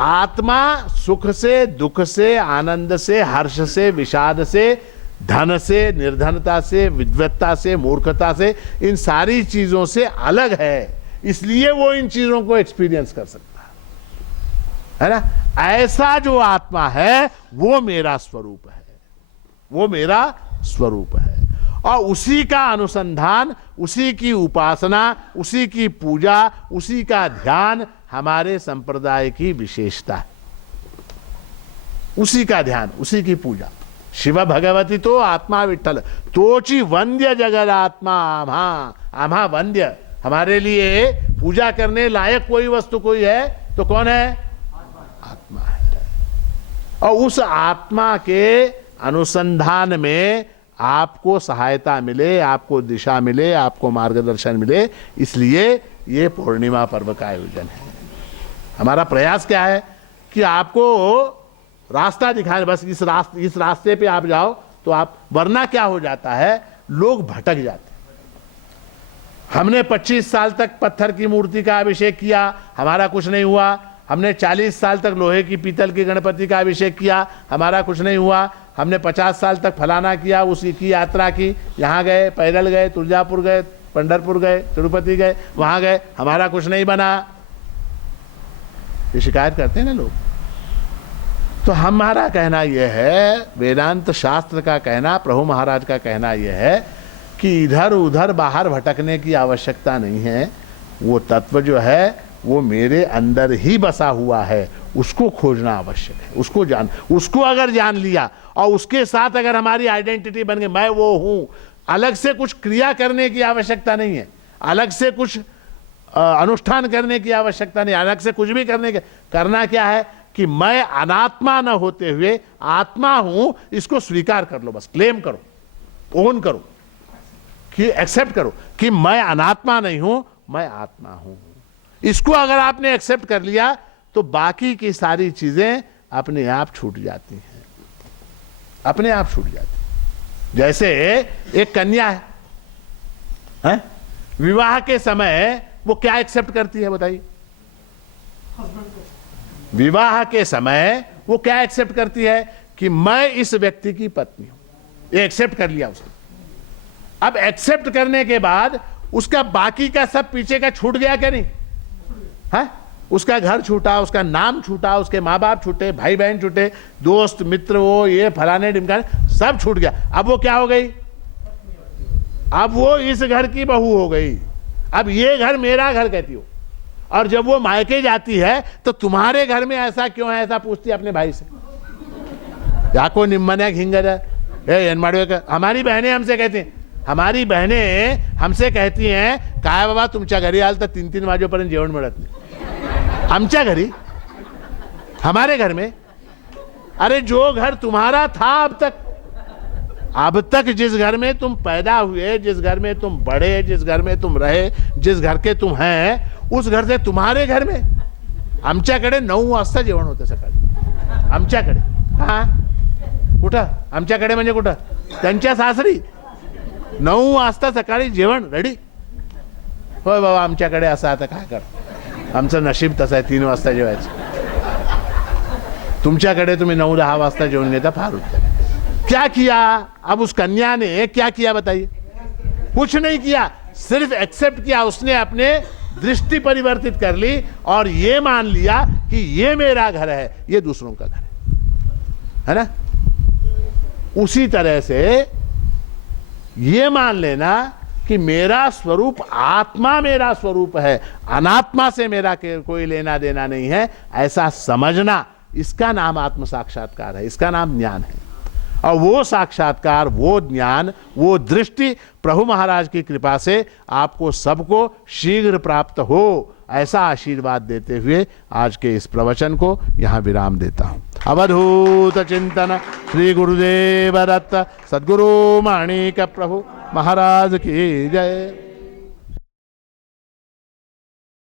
आत्मा सुख से, दुख से, आनंद से, हर्ष से, विषाद से, धन से, निर्धनता से, विद्वत्ता से, मूर्खता से, इन सारी चीजों से अलग है। इसलिए वो इन चीजों को एक्सपीरियंस कर सकता है ना? ऐसा जो आत्मा है वो मेरा स्वरूप है, वो मेरा स्वरूप है। और उसी का अनुसंधान, उसी की उपासना, उसी की पूजा, उसी का ध्यान हमारे संप्रदाय की विशेषता है। उसी का ध्यान, उसी की पूजा। शिव भगवती तो आत्मा विठ्ठल तोची वंद्य जगद आत्मा आम्हा, आम्हा वंद्य। हमारे लिए पूजा करने लायक कोई वस्तु कोई है तो कौन है? आत्मा है। और उस आत्मा के अनुसंधान में आपको सहायता मिले, आपको दिशा मिले, आपको मार्गदर्शन मिले, इसलिए ये पूर्णिमा पर्व का आयोजन है। हमारा प्रयास क्या है कि आपको रास्ता दिखाए, बस इस रास्ते पे आप जाओ तो आप, वरना क्या हो जाता है, लोग भटक जाते हैं। हमने 25 साल तक पत्थर की मूर्ति का अभिषेक किया, हमारा कुछ नहीं हुआ। हमने 40 साल तक लोहे की पीतल की गणपति का अभिषेक किया, हमारा कुछ नहीं हुआ। हमने 50 साल तक फलाना किया, उसी की यात्रा की, यहाँ गए, पैदल गए, तुलजापुर गए, पंढरपुर गए, तिरुपति गए, वहाँ गए, हमारा कुछ नहीं बना। ये शिकायत करते हैं ना लोग। तो हमारा कहना यह है, वेदांत शास्त्र का कहना, प्रभु महाराज का कहना यह है कि इधर उधर बाहर भटकने की आवश्यकता नहीं है। वो तत्व जो है वो मेरे अंदर ही बसा हुआ है, उसको खोजना आवश्यक है, उसको उसको अगर जान लिया और उसके साथ अगर हमारी आइडेंटिटी बन गई, मैं वो हूं, अलग से कुछ क्रिया करने की आवश्यकता नहीं है, अलग से कुछ अनुष्ठान करने की आवश्यकता नहीं, अलग से कुछ भी करना क्या है कि मैं अनात्मा न होते हुए आत्मा हूं, इसको स्वीकार कर लो, बस क्लेम करो, ओन करो, कि एक्सेप्ट करो कि मैं अनात्मा नहीं हूं, मैं आत्मा हूं। इसको अगर आपने एक्सेप्ट कर लिया तो बाकी की सारी चीजें अपने आप छूट जाती हैं, अपने आप छूट जाती। जैसे एक कन्या है, विवाह के समय वो क्या एक्सेप्ट करती है बताइए? विवाह के समय वो क्या एक्सेप्ट करती है कि मैं इस व्यक्ति की पत्नी हूं। ये एक्सेप्ट कर लिया उसने। अब एक्सेप्ट करने के बाद उसका बाकी का सब पीछे का छूट गया क्या नहीं? है? उसका घर छूटा, उसका नाम छूटा, उसके माँ बाप छूटे, भाई बहन छूटे, दोस्त मित्र, वो ये फलाने ढिमकाने सब छूट गया। अब वो क्या हो गई? अब वो इस घर की बहू हो गई। अब ये घर मेरा घर कहती हो। और जब वो मायके जाती है तो तुम्हारे घर में ऐसा क्यों है, ऐसा पूछती है अपने भाई से। याको निम्मने घिंगर हमारी बहनें हमसे कहती हैं, हमारी बहनें हमसे कहती हैं, काय बाबा तुमच्या घरी आल तर 3-3 वाजेपर्यंत जेवण मिळत नाही। आमच्या घरी, हमारे घर में अरे जो घर तुम्हारा था अब तक जिस घर में तुम पैदा हुए, जिस घर में तुम बढ़े, जिस घर में तुम रहे, जिस घर के तुम हैं, उस घर से तुम्हारे घर में आमच्याकडे 9 वाजता जेवण होतं सकाळी. आमच्याकडे हा कुठं? आमच्याकडे म्हणजे कुठं? त्यांच्या सासरी 9 वाजता सकाळी जेवण रेडी. होय बाबा आमच्याकडे असं. आता काय कर, आमचं नशीब तसं आहे 3 वाजता जेवायचं. तुमच्याकडे तुम्ही 9-10 वाजता जेवण घेता, फार उत्तम. क्या किया अब उस कन्या ने? क्या किया बताइए? कुछ नहीं किया, सिर्फ एक्सेप्ट किया. उसने अपने दृष्टि परिवर्तित कर ली और ये मान लिया कि ये मेरा घर है, ये दूसरों का घर है ना. उसी तरह से ये मान लेना कि मेरा स्वरूप आत्मा मेरा स्वरूप है, अनात्मा से मेरा कोई लेना देना नहीं है, ऐसा समझना, इसका नाम आत्म साक्षात्कार है, इसका नाम ज्ञान है. और वो साक्षात्कार, वो ज्ञान, वो दृष्टि प्रभु महाराज की कृपा से आपको सबको शीघ्र प्राप्त हो, ऐसा आशीर्वाद देते हुए आज के इस प्रवचन को यहाँ विराम देता हूँ. अवधूत चिंतन श्री गुरुदेव दत्त सद्गुरु माणिक प्रभु महाराज की जय.